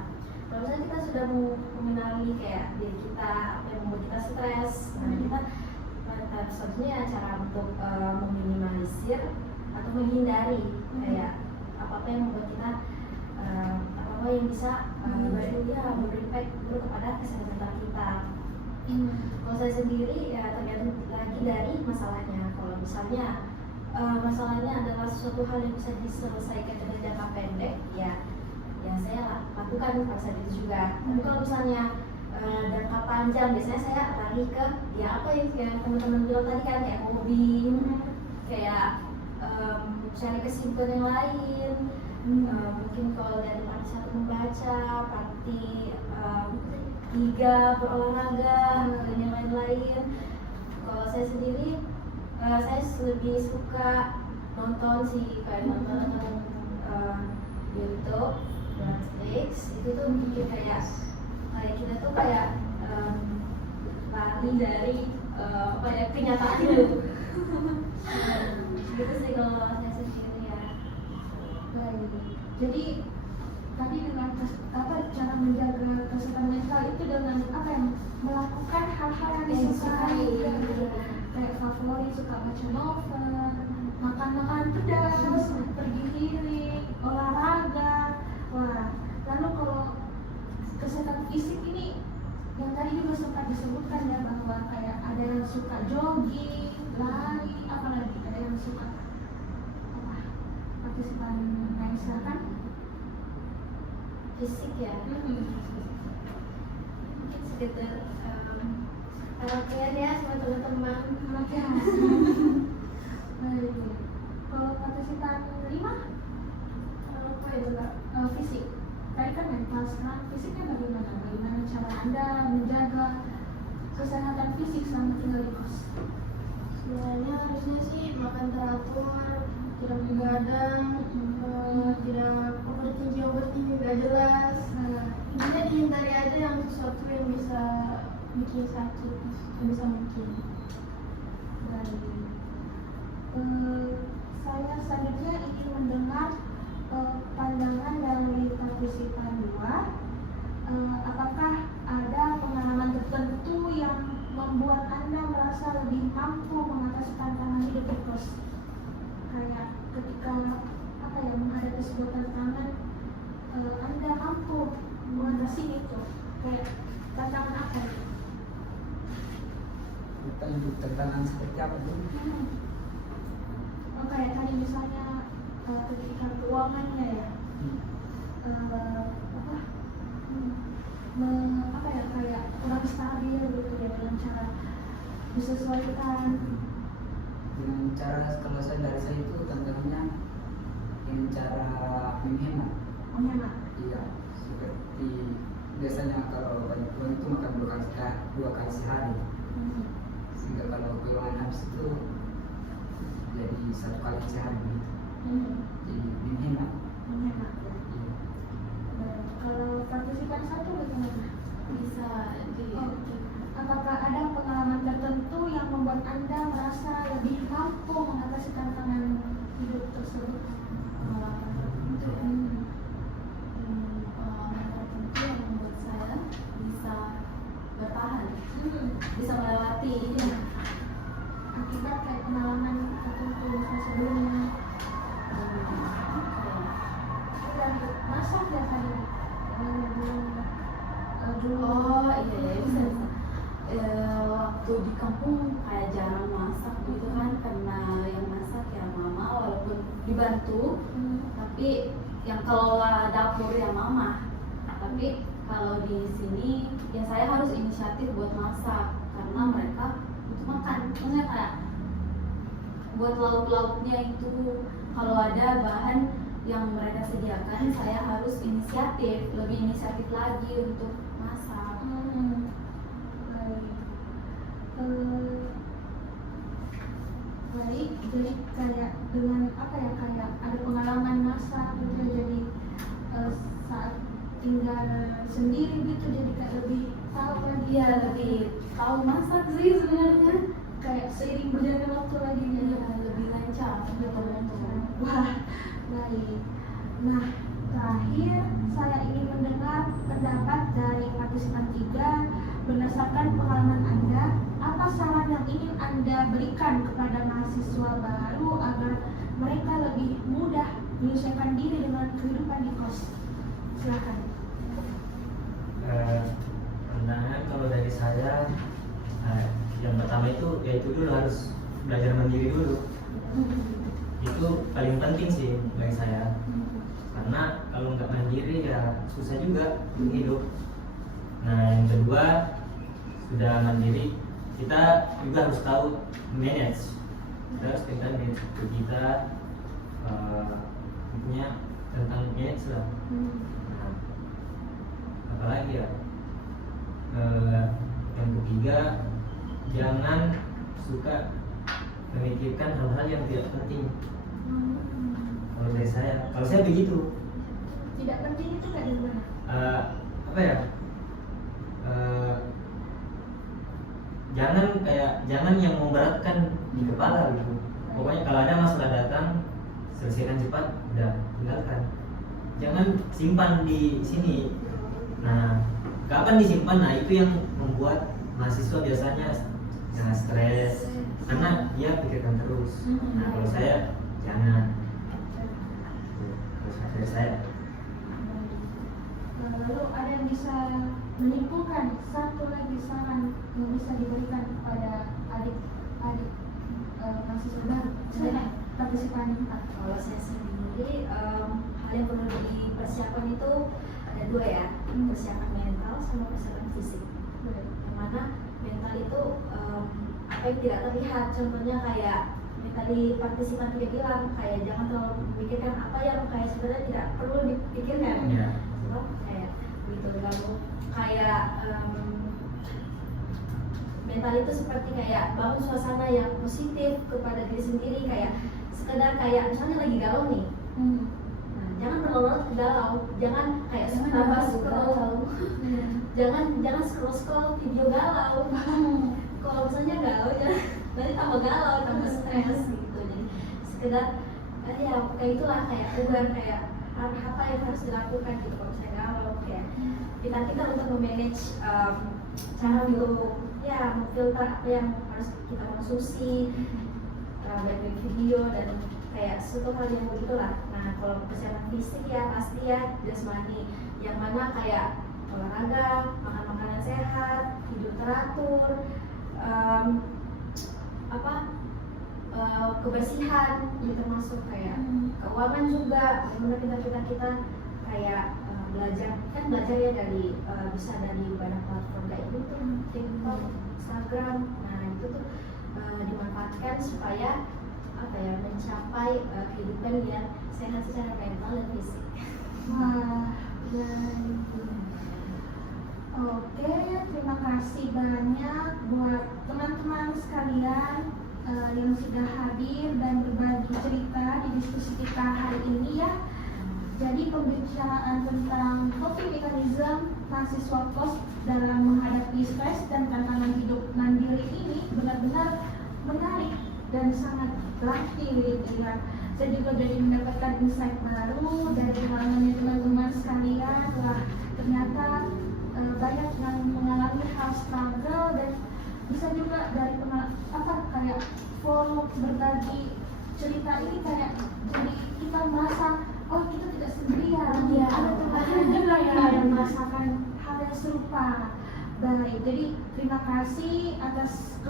Kalau misalnya kita sudah mengenali kayak diri kita, apa yang membuat kita stres, kita seharusnya cara untuk meminimalisir atau menghindari kayak apa yang membuat kita apa yang bisa berimpact dulu kepada kesehatan mental kita. Kalau saya sendiri ya tergantung lagi dari masalahnya. Kalau misalnya masalahnya adalah sesuatu hal yang bisa diselesaikan dengan jangka pendek, ya saya lakukan pada saat itu juga. Tapi kalau misalnya jangka panjang, biasanya saya lari ke ya apa yang teman-teman bilang tadi kan, kayak hobi, kayak cari kesibukan yang lain. Mungkin kalau dari part satu membaca, parti tiga berolahraga dan yang lain-lain. Kalau saya sendiri saya lebih suka nonton sih, kayak nonton YouTube, Netflix. Itu tuh bikin kayak kita tuh kayak lari dari kenyataan itu. Gitu sih kalau saya sendiri ya. Baik. Jadi tadi dengan cara menjaga kesehatan mental itu dengan apa yang melakukan hal-hal yang disukai, kayak favorit, suka baca novel, makan makanan pedas, pergi healing, olahraga. Wah, lalu kalau kesehatan fisik ini yang tadi juga sempat disebutkan ya, bahwa kayak ada yang suka jogging, lari, apalagi ada yang suka partisipan lain, silakan. Fisik ya. Mungkin sekitar latihan ya sama teman-teman. Latihan. Baik. Kalau partisipan 5 Apa itu Kak? fisik. Tadi kan mental, sekarang fisiknya bagaimana? Bagaimana cara Anda menjaga kesehatan fisik selama tinggal di kos? Sebenarnya harusnya sih makan teratur, tidak begadang, tidak overthinking gak jelas. Intinya dihindari aja yang sesuatu yang bisa bikin sakit, bisa mungkin. Baik. Saya selanjutnya ingin mendengar pandangan dari partisipan 2. Apakah ada pengalaman tertentu yang membuat Anda merasa mampu mengatasi tantangan hidup di kos. Kayak ketika menghadapi sebuah tantangan, Anda mampu mengatasi itu. Kayak tantangan apa itu? Tantangan seperti apa dulu? Kayak tadi misalnya ketika keuangannya ya, kayak kurang stabil gitu ya, dalam cara disesuaikan. Dengan cara, kalau dari saya itu tantangannya dengan cara menghemat. Iya, seperti biasanya kalau banyak uang itu makan dua kali sehari. Sehingga kalau keuangan habis itu jadi 1 kali sehari gitu. Jadi menghemat. Iya. Kalau partisipan satu bagaimana? Bisa di Apakah ada pengalaman tertentu yang membuat Anda merasa lebih mampu mengatasi tantangan hidup tersebut? pengalaman tertentu ya. Pengalaman tertentu yang membuat saya bisa bertahan, bisa melewati ini. Akibat kayak pengalaman tertentu misalnya sebelumnya. Dan masak ya tadi. Oh iya bisa. Waktu di kampung kayak jarang masak gitu kan, karena yang masak ya mama, walaupun dibantu tapi yang kelola dapur ya mama. Tapi kalau di sini ya saya harus inisiatif buat masak karena mereka butuh makan. Maksudnya kayak buat lauk-lauknya itu kalau ada bahan yang mereka sediakan, saya harus lebih inisiatif lagi untuk masak. Baik, jadi kayak dengan kayak ada pengalaman masak gitu, jadi saat tinggal sendiri gitu, jadi kayak lebih tahu lagi. Iya, lebih tahu masak sih sebenarnya. Kayak seiring berjalannya waktu lagi Iya, lebih lancar. Wah, baik. Nah, terakhir saya ingin mendengar pendapat dari partisipan 3. Berdasarkan pengalaman Anda, apa saran yang ingin Anda berikan kepada mahasiswa baru agar mereka lebih mudah menyesuaikan diri dengan kehidupan di kos? Silakan. Pandangan kalau dari saya, yang pertama itu yaitu dulu harus belajar mandiri dulu. Itu paling penting sih bagi saya, karena kalau nggak mandiri ya susah juga hidup. Nah, yang kedua, sudah mandiri kita juga harus tahu manage. Kita harus tentang kita punya tentang manage lah. Nah, apalagi ya, yang ketiga, jangan suka memikirkan hal-hal yang tidak penting. Kalau dari saya, kalau saya begitu. Tidak penting itu kayak gimana? Jangan yang memberatkan di kepala gitu. Pokoknya kalau ada masalah datang, selesaikan cepat, udah tinggalkan. Jangan simpan di sini. Nah, kapan disimpan? Nah, itu yang membuat mahasiswa biasanya jangan stres, karena dia pikirkan terus. Nah, kalau saya jangan. Terus dari saya. Lalu ada yang bisa menyimpulkan satu lagi saran yang bisa diberikan kepada adik-adik mahasiswa baru, partisipan 4. Kalau saya sendiri, hal yang perlu dipersiapkan itu ada 2 ya, persiapan mental sama persiapan fisik. Yang mana mental itu apa yang tidak terlihat, contohnya kayak yang tadi partisipan dia bilang, kayak jangan terlalu memikirkan apa yang kayak sebenarnya tidak perlu dipikirkan. Sebab kayak gitu. Lalu kayak mental itu seperti kayak bangun suasana yang positif kepada diri sendiri, kayak sekedar kayak misalnya lagi galau nih. Nah, jangan terlalu galau, jangan kayak tambah scroll, jangan scroll video galau. Kalau misalnya galau, jangan nanti tambah galau, tambah stres gitu. Jadi sekedar ya kayak itulah, kayak ubah kayak apa yang harus dilakukan gitu kalau misalnya galau, kayak kita untuk memanage cara untuk ya memfilter apa yang harus kita konsumsi, baik video dan kayak suatu hal yang begitulah. Nah kalau persiapan fisik ya pasti ya jasmani, yang mana kayak olahraga, makan makanan sehat, hidup teratur, kebersihan, ya termasuk kayak keuangan juga. Bagaimana kita kayak belajar ya dari bisa dari banyak platform kayak YouTube, TikTok, Instagram. Nah itu tuh dimanfaatkan supaya mencapai kehidupan yang sehat secara mental dan fisik. Wah, oke, terima kasih banyak buat teman-teman sekalian yang sudah hadir dan berbagi cerita di diskusi kita hari ini ya. Jadi pembicaraan tentang coping mechanism mahasiswa kos dalam menghadapi stres dan tantangan hidup mandiri ini benar-benar menarik dan sangat berarti gitu ya. Saya juga jadi mendapatkan insight baru dari pengalaman teman-teman sekalian. Wah, ternyata banyak yang mengalami hal struggle dan bisa juga dari kayak forum berbagi cerita ini kayak jadi kita merasa oh kita tidak sendirian, Iya. ada teman juga yang merasakan hal yang serupa. Baik, jadi terima kasih atas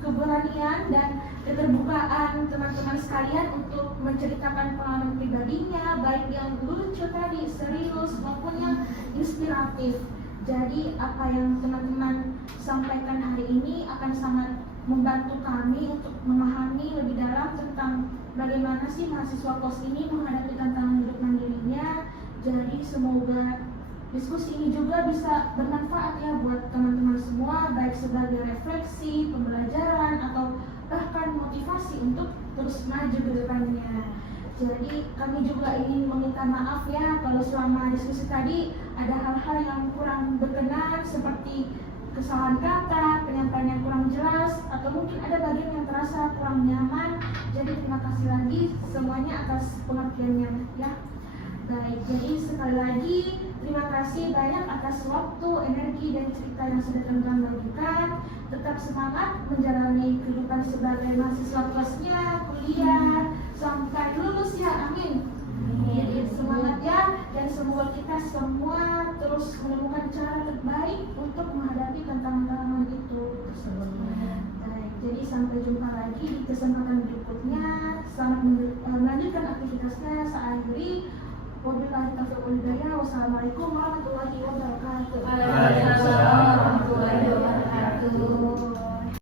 keberanian dan keterbukaan teman-teman sekalian untuk menceritakan pengalaman pribadinya, baik yang lucu tadi, serius maupun yang inspiratif. Jadi apa yang teman-teman sampaikan hari ini akan sangat membantu kami untuk memahami lebih dalam tentang bagaimana sih mahasiswa kos ini menghadapi tantangan hidup mandirinya. Jadi semoga diskusi ini juga bisa bermanfaat ya buat teman-teman semua, baik sebagai refleksi, pembelajaran, atau bahkan motivasi untuk terus maju ke depannya. Jadi kami juga ingin meminta maaf ya kalau selama diskusi tadi ada hal-hal yang kurang berkenan seperti kesalahan kata, penyampaian yang kurang jelas, atau mungkin ada bagian yang terasa kurang nyaman. Jadi terima kasih lagi semuanya atas pengertiannya ya. Baik, jadi sekali lagi terima kasih banyak atas waktu, energi, dan cerita yang sudah teman-teman bagikan. Tetap semangat menjalani kehidupan sebagai mahasiswa kelasnya, kuliah, sampai lulus ya, amin. Jadi semangat ya, dan semoga kita semua terus menemukan cara terbaik untuk menghadapi tantangan-tantangan itu tersebut. Baik, jadi sampai jumpa lagi di kesempatan berikutnya. Selamat melanjutkan aktivitasnya. Saya akhiri. Wabillahi taufiq wal hidayah. Wassalamualaikum warahmatullahi wabarakatuh. Waalaikumsalam warahmatullahi wabarakatuh.